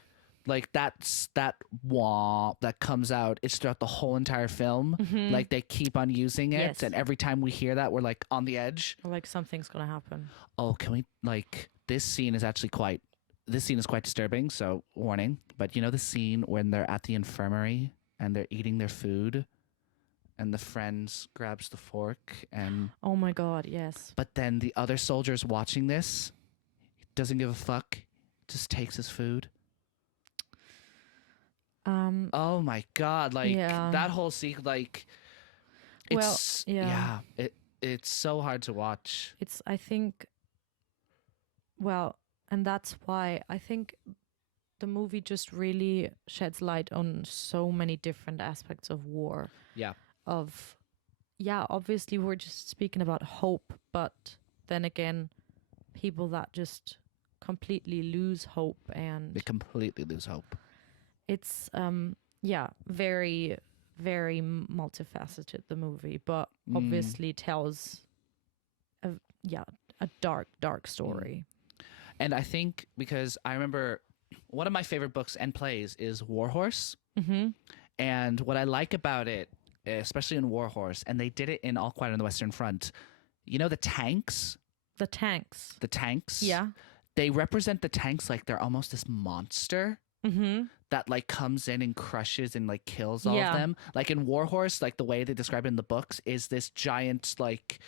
that's that wah that comes out, it's throughout the whole entire film. Like they keep on using it, Yes. and every time we hear that, we're like on the edge. Like something's gonna happen. Oh, can we like this scene is quite disturbing, so warning. But you know the scene when they're at the infirmary and they're eating their food and the friend grabs the fork and Oh my God, yes. but then the other soldier's watching this, doesn't give a fuck, just takes his food. Oh my God, like that whole scene, like it's it's so hard to watch. It's, I think, well, and that's why I think the movie just really sheds light on so many different aspects of war. Yeah. Obviously we're just speaking about hope, but then again, people that just completely lose hope, and They completely lose hope. it's very, very multifaceted, the movie, but obviously tells a dark story. And I think because I remember one of my favorite books and plays is War Horse. And what I like about it, especially in War Horse, and they did it in All Quiet on the Western Front, you know the tanks? The tanks. The tanks? Yeah. They represent the tanks like they're almost this monster that like comes in and crushes and like kills all of them. Like in War Horse, like the way they describe it in the books is this giant like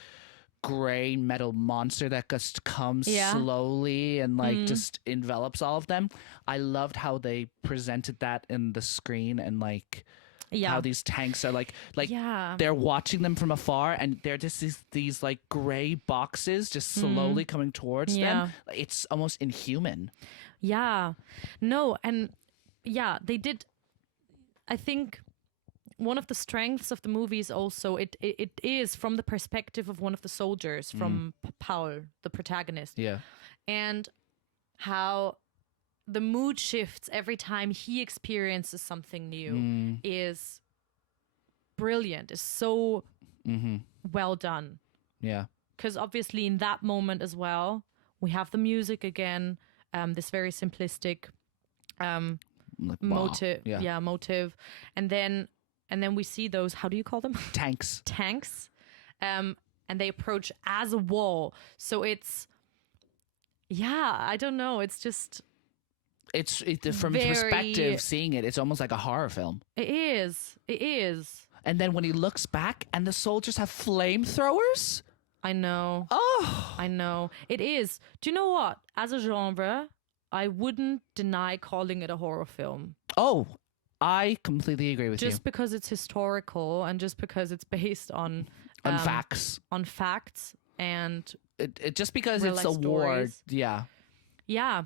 gray metal monster that just comes slowly and like just envelops all of them. I loved how they presented that in the screen, and like how these tanks are like they're watching them from afar, and they're just these like gray boxes just slowly coming towards them. It's almost inhuman. They did. I think one of the strengths of the movie is also it is from the perspective of one of the soldiers, from Paul, the protagonist. And how the mood shifts every time he experiences something new is brilliant. Is so well done. Because obviously in that moment as well, we have the music again, this very simplistic motive. Motive. And then we see those, how do you call them? Tanks. And they approach as a wall. So it's, I don't know. It's just... It's from his perspective, seeing it, it's almost like a horror film. It is. And then when he looks back and the soldiers have flamethrowers? I know. Oh! I know. It is. Do you know what? As a genre, I wouldn't deny calling it a horror film. Oh, I completely agree with you. Just because it's historical and just because it's based on facts. On facts and just because it's a war. Yeah. Yeah.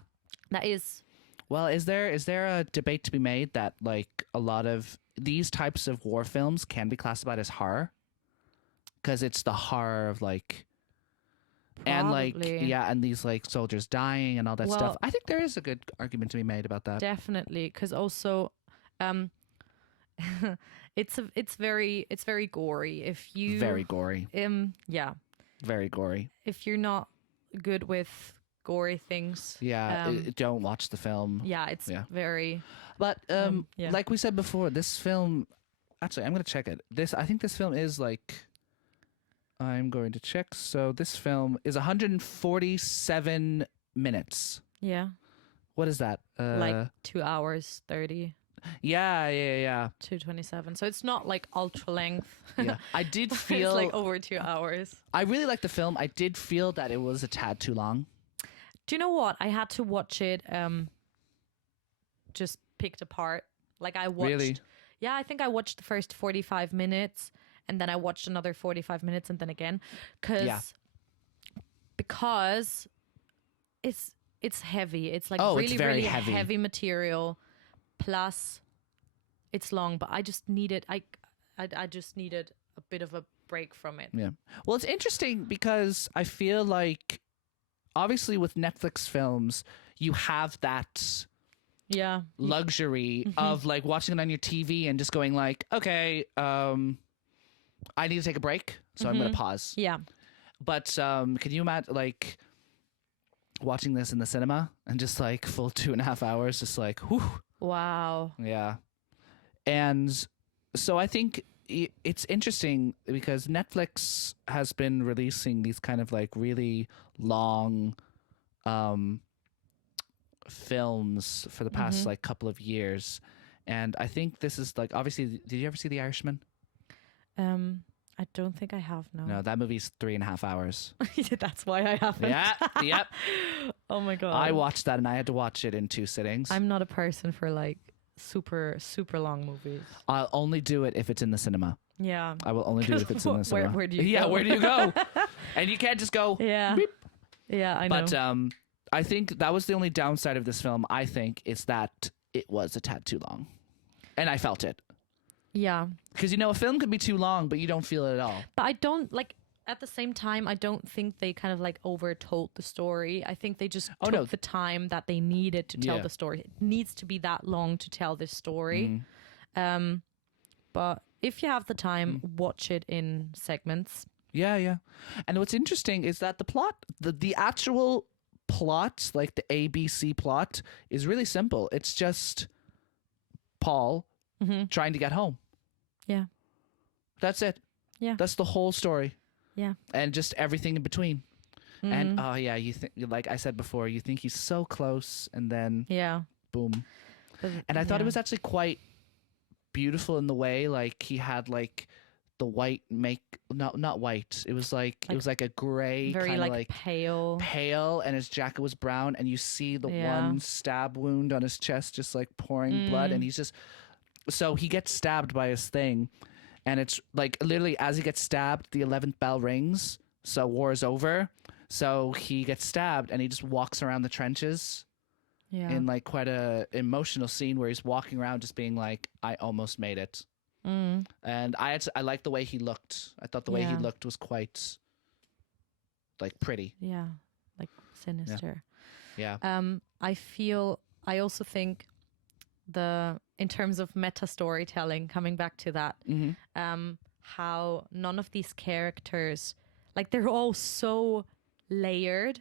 That is. Well, is there a debate to be made that like a lot of these types of war films can be classified as horror? Because it's the horror of like and like and these like soldiers dying and all that stuff. I think there is a good argument to be made about that. Definitely, because also it's very gory. If you very gory. Very gory. If you're not good with gory things, don't watch the film. It's very. But like we said before, this film. Actually, I'm gonna check it. I think this film is like. I'm going to check. So this film is 147 minutes. Yeah. What is that? Like 2 hours 30. Yeah. 2:27. So it's not like ultra length. Yeah. I did feel it's like over 2 hours. I really liked the film. I did feel that it was a tad too long. Do you know what? I had to watch it just picked apart. Like I watched. Really? Yeah, I think I watched the first 45 minutes. And then I watched another 45 minutes and then again. Because it's heavy. It's like really, really heavy material. Plus it's long, but I just needed I just needed a bit of a break from it. Yeah. Well, it's interesting because I feel like obviously with Netflix films, you have that luxury of like watching it on your TV and just going like, okay, I need to take a break, so I'm going to pause. Yeah. But can you imagine, like, watching this in the cinema and just, like, full 2.5 hours, just like, whew. Wow. Yeah. And so I think it's interesting because Netflix has been releasing these kind of, like, really long films for the past, like, couple of years. And I think this is, like, obviously, did you ever see The Irishman? I don't think I have, no. No, that movie's 3.5 hours. That's why I haven't. Yeah, yep. Oh my God. I watched that and I had to watch it in 2 sittings. I'm not a person for like super long movies. I'll only do it if it's in the cinema. Yeah. I will only do it if it's in the cinema. Where do you Yeah, go? where do you go? And you can't just go. Yeah. Beep. Yeah, I know. But I think that was the only downside of this film, I think, is that it was a tad too long. And I felt it. Yeah. Because, you know, a film can be too long, but you don't feel it at all. But I don't, like, at the same time, I don't think they kind of, like, overtold the story. I think they just took the time that they needed to tell the story. It needs to be that long to tell this story. But if you have the time, watch it in segments. Yeah, yeah. And what's interesting is that the plot, the actual plot, like the ABC plot, is really simple. It's just Paul trying to get home. Yeah. That's it. Yeah. That's the whole story. Yeah. And just everything in between. And oh yeah, you think, like I said before, you think he's so close, and then boom. And I thought it was actually quite beautiful in the way, like he had like the white not white. It was like it was like a gray, very kind of like pale, and his jacket was brown, and you see the one stab wound on his chest, just like pouring blood, and he's just. So he gets stabbed by his thing, and it's like literally as he gets stabbed, the 11th bell rings. So war is over. So he gets stabbed, and he just walks around the trenches in like quite a emotional scene where he's walking around just being like, I almost made it. And I liked the way he looked. I thought the way he looked was quite like pretty. Yeah, like sinister. Yeah. I also think in terms of meta storytelling, coming back to that, how none of these characters, like they're all so layered.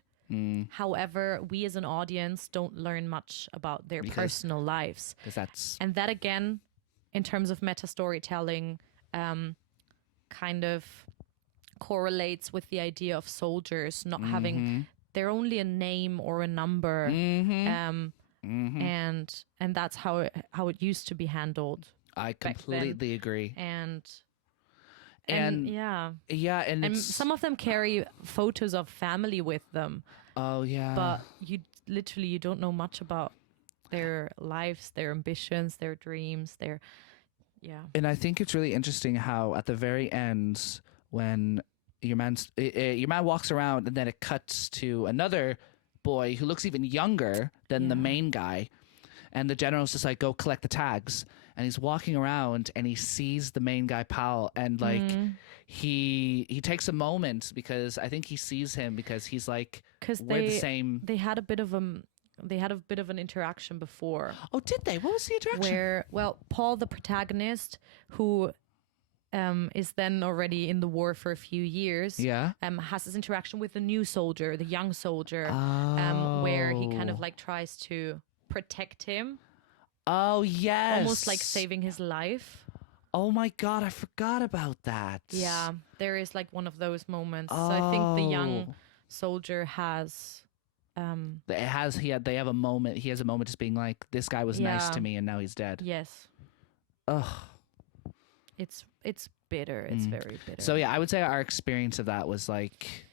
However, we as an audience don't learn much about their personal lives. And that again, in terms of meta storytelling, kind of correlates with the idea of soldiers not having, they're only a name or a number. And that's how it used to be handled. I completely agree. And some of them carry photos of family with them. Oh yeah. But you don't know much about their lives, their ambitions, their dreams, And I think it's really interesting how at the very end, when your man walks around, and then it cuts to another boy who looks even younger than the main guy, and the general's just like, go collect the tags, and he's walking around and he sees the main guy Powell, and like he takes a moment, because I think he sees him because he's like, we're the same. They had a bit of an interaction before. Oh, did they? What was the interaction? Where Paul, the protagonist, who is then already in the war for a few years, has this interaction with the new soldier, the young soldier, where he kind of like tries to protect him. Oh, yes. Almost like saving his life. Oh my God, I forgot about that. Yeah, there is like one of those moments. So I think the young soldier has... they have a moment. He has a moment just being like, this guy was nice to me and now he's dead. Yes. Ugh. It's bitter. It's very bitter. So yeah, I would say our experience of that was like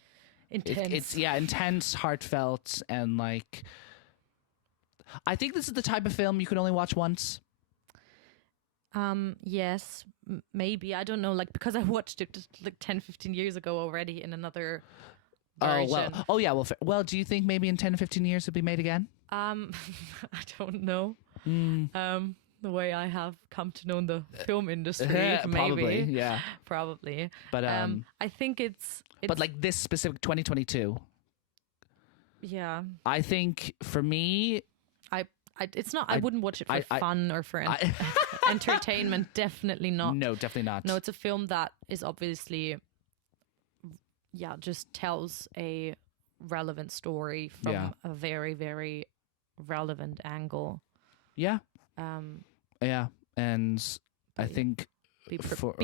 intense. It's intense, heartfelt, and like I think this is the type of film you can only watch once. Yes, maybe. I don't know, like, because I watched it just like 10-15 years ago already in another version. Well, do you think maybe in 10 to 15 years it'll be made again? I don't know. The way I have come to know the film industry, maybe. Probably. But I think it's but like this specific 2022. Yeah. I think for me, it's not. I wouldn't watch it for fun or for entertainment. Definitely not. No, definitely not. No, it's a film that is obviously, just tells a relevant story from a very, very relevant angle. Yeah. Yeah, and I But think Be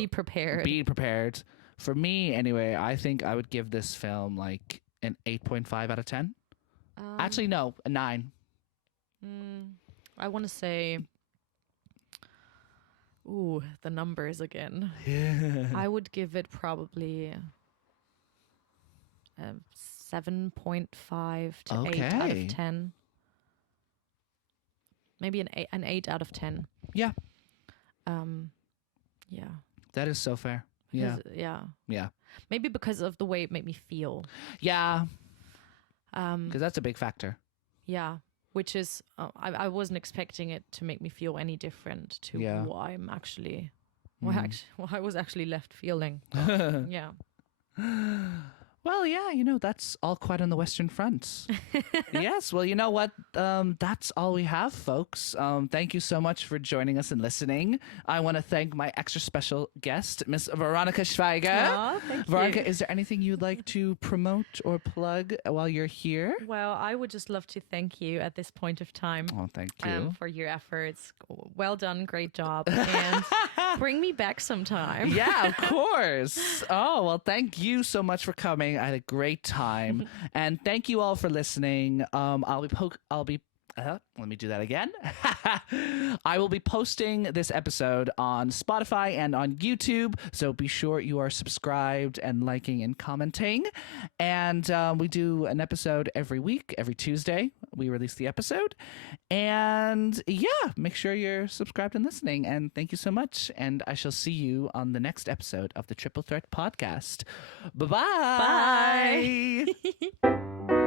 prepared. Be prepared. For me, anyway, I think I would give this film like an 8.5 out of 10. Actually, no, a 9. I want to say, the numbers again. I would give it probably 7.5 to 8 out of 10. Maybe an 8 out of 10. Yeah. Yeah. That is so fair. Yeah. Yeah. Maybe because of the way it made me feel. Yeah. Because that's a big factor. Yeah. Which is, I wasn't expecting it to make me feel any different to what I'm actually, what I was actually left feeling. Yeah. Well, yeah, that's all quite on the Western Front. Yes, well, you know what? That's all we have, folks. Thank you so much for joining us and listening. I want to thank my extra special guest, Miss Veronica Schweiger. Oh, thank Veronica, you. is there anything you'd like to promote or plug while you're here? Well, I would just love to thank you at this point of time. Oh, thank you. For your efforts. Well done. Great job. And bring me back sometime. Yeah, of course. Oh, well, thank you so much for coming. I had a great time. And thank you all for listening. Let me do that again. I will be posting this episode on Spotify and on YouTube, so be sure you are subscribed and liking and commenting. And we do an episode every week, every Tuesday. We release the episode. And make sure you're subscribed and listening. And thank you so much. And I shall see you on the next episode of the Triple Threat Podcast. Bye-bye. Bye.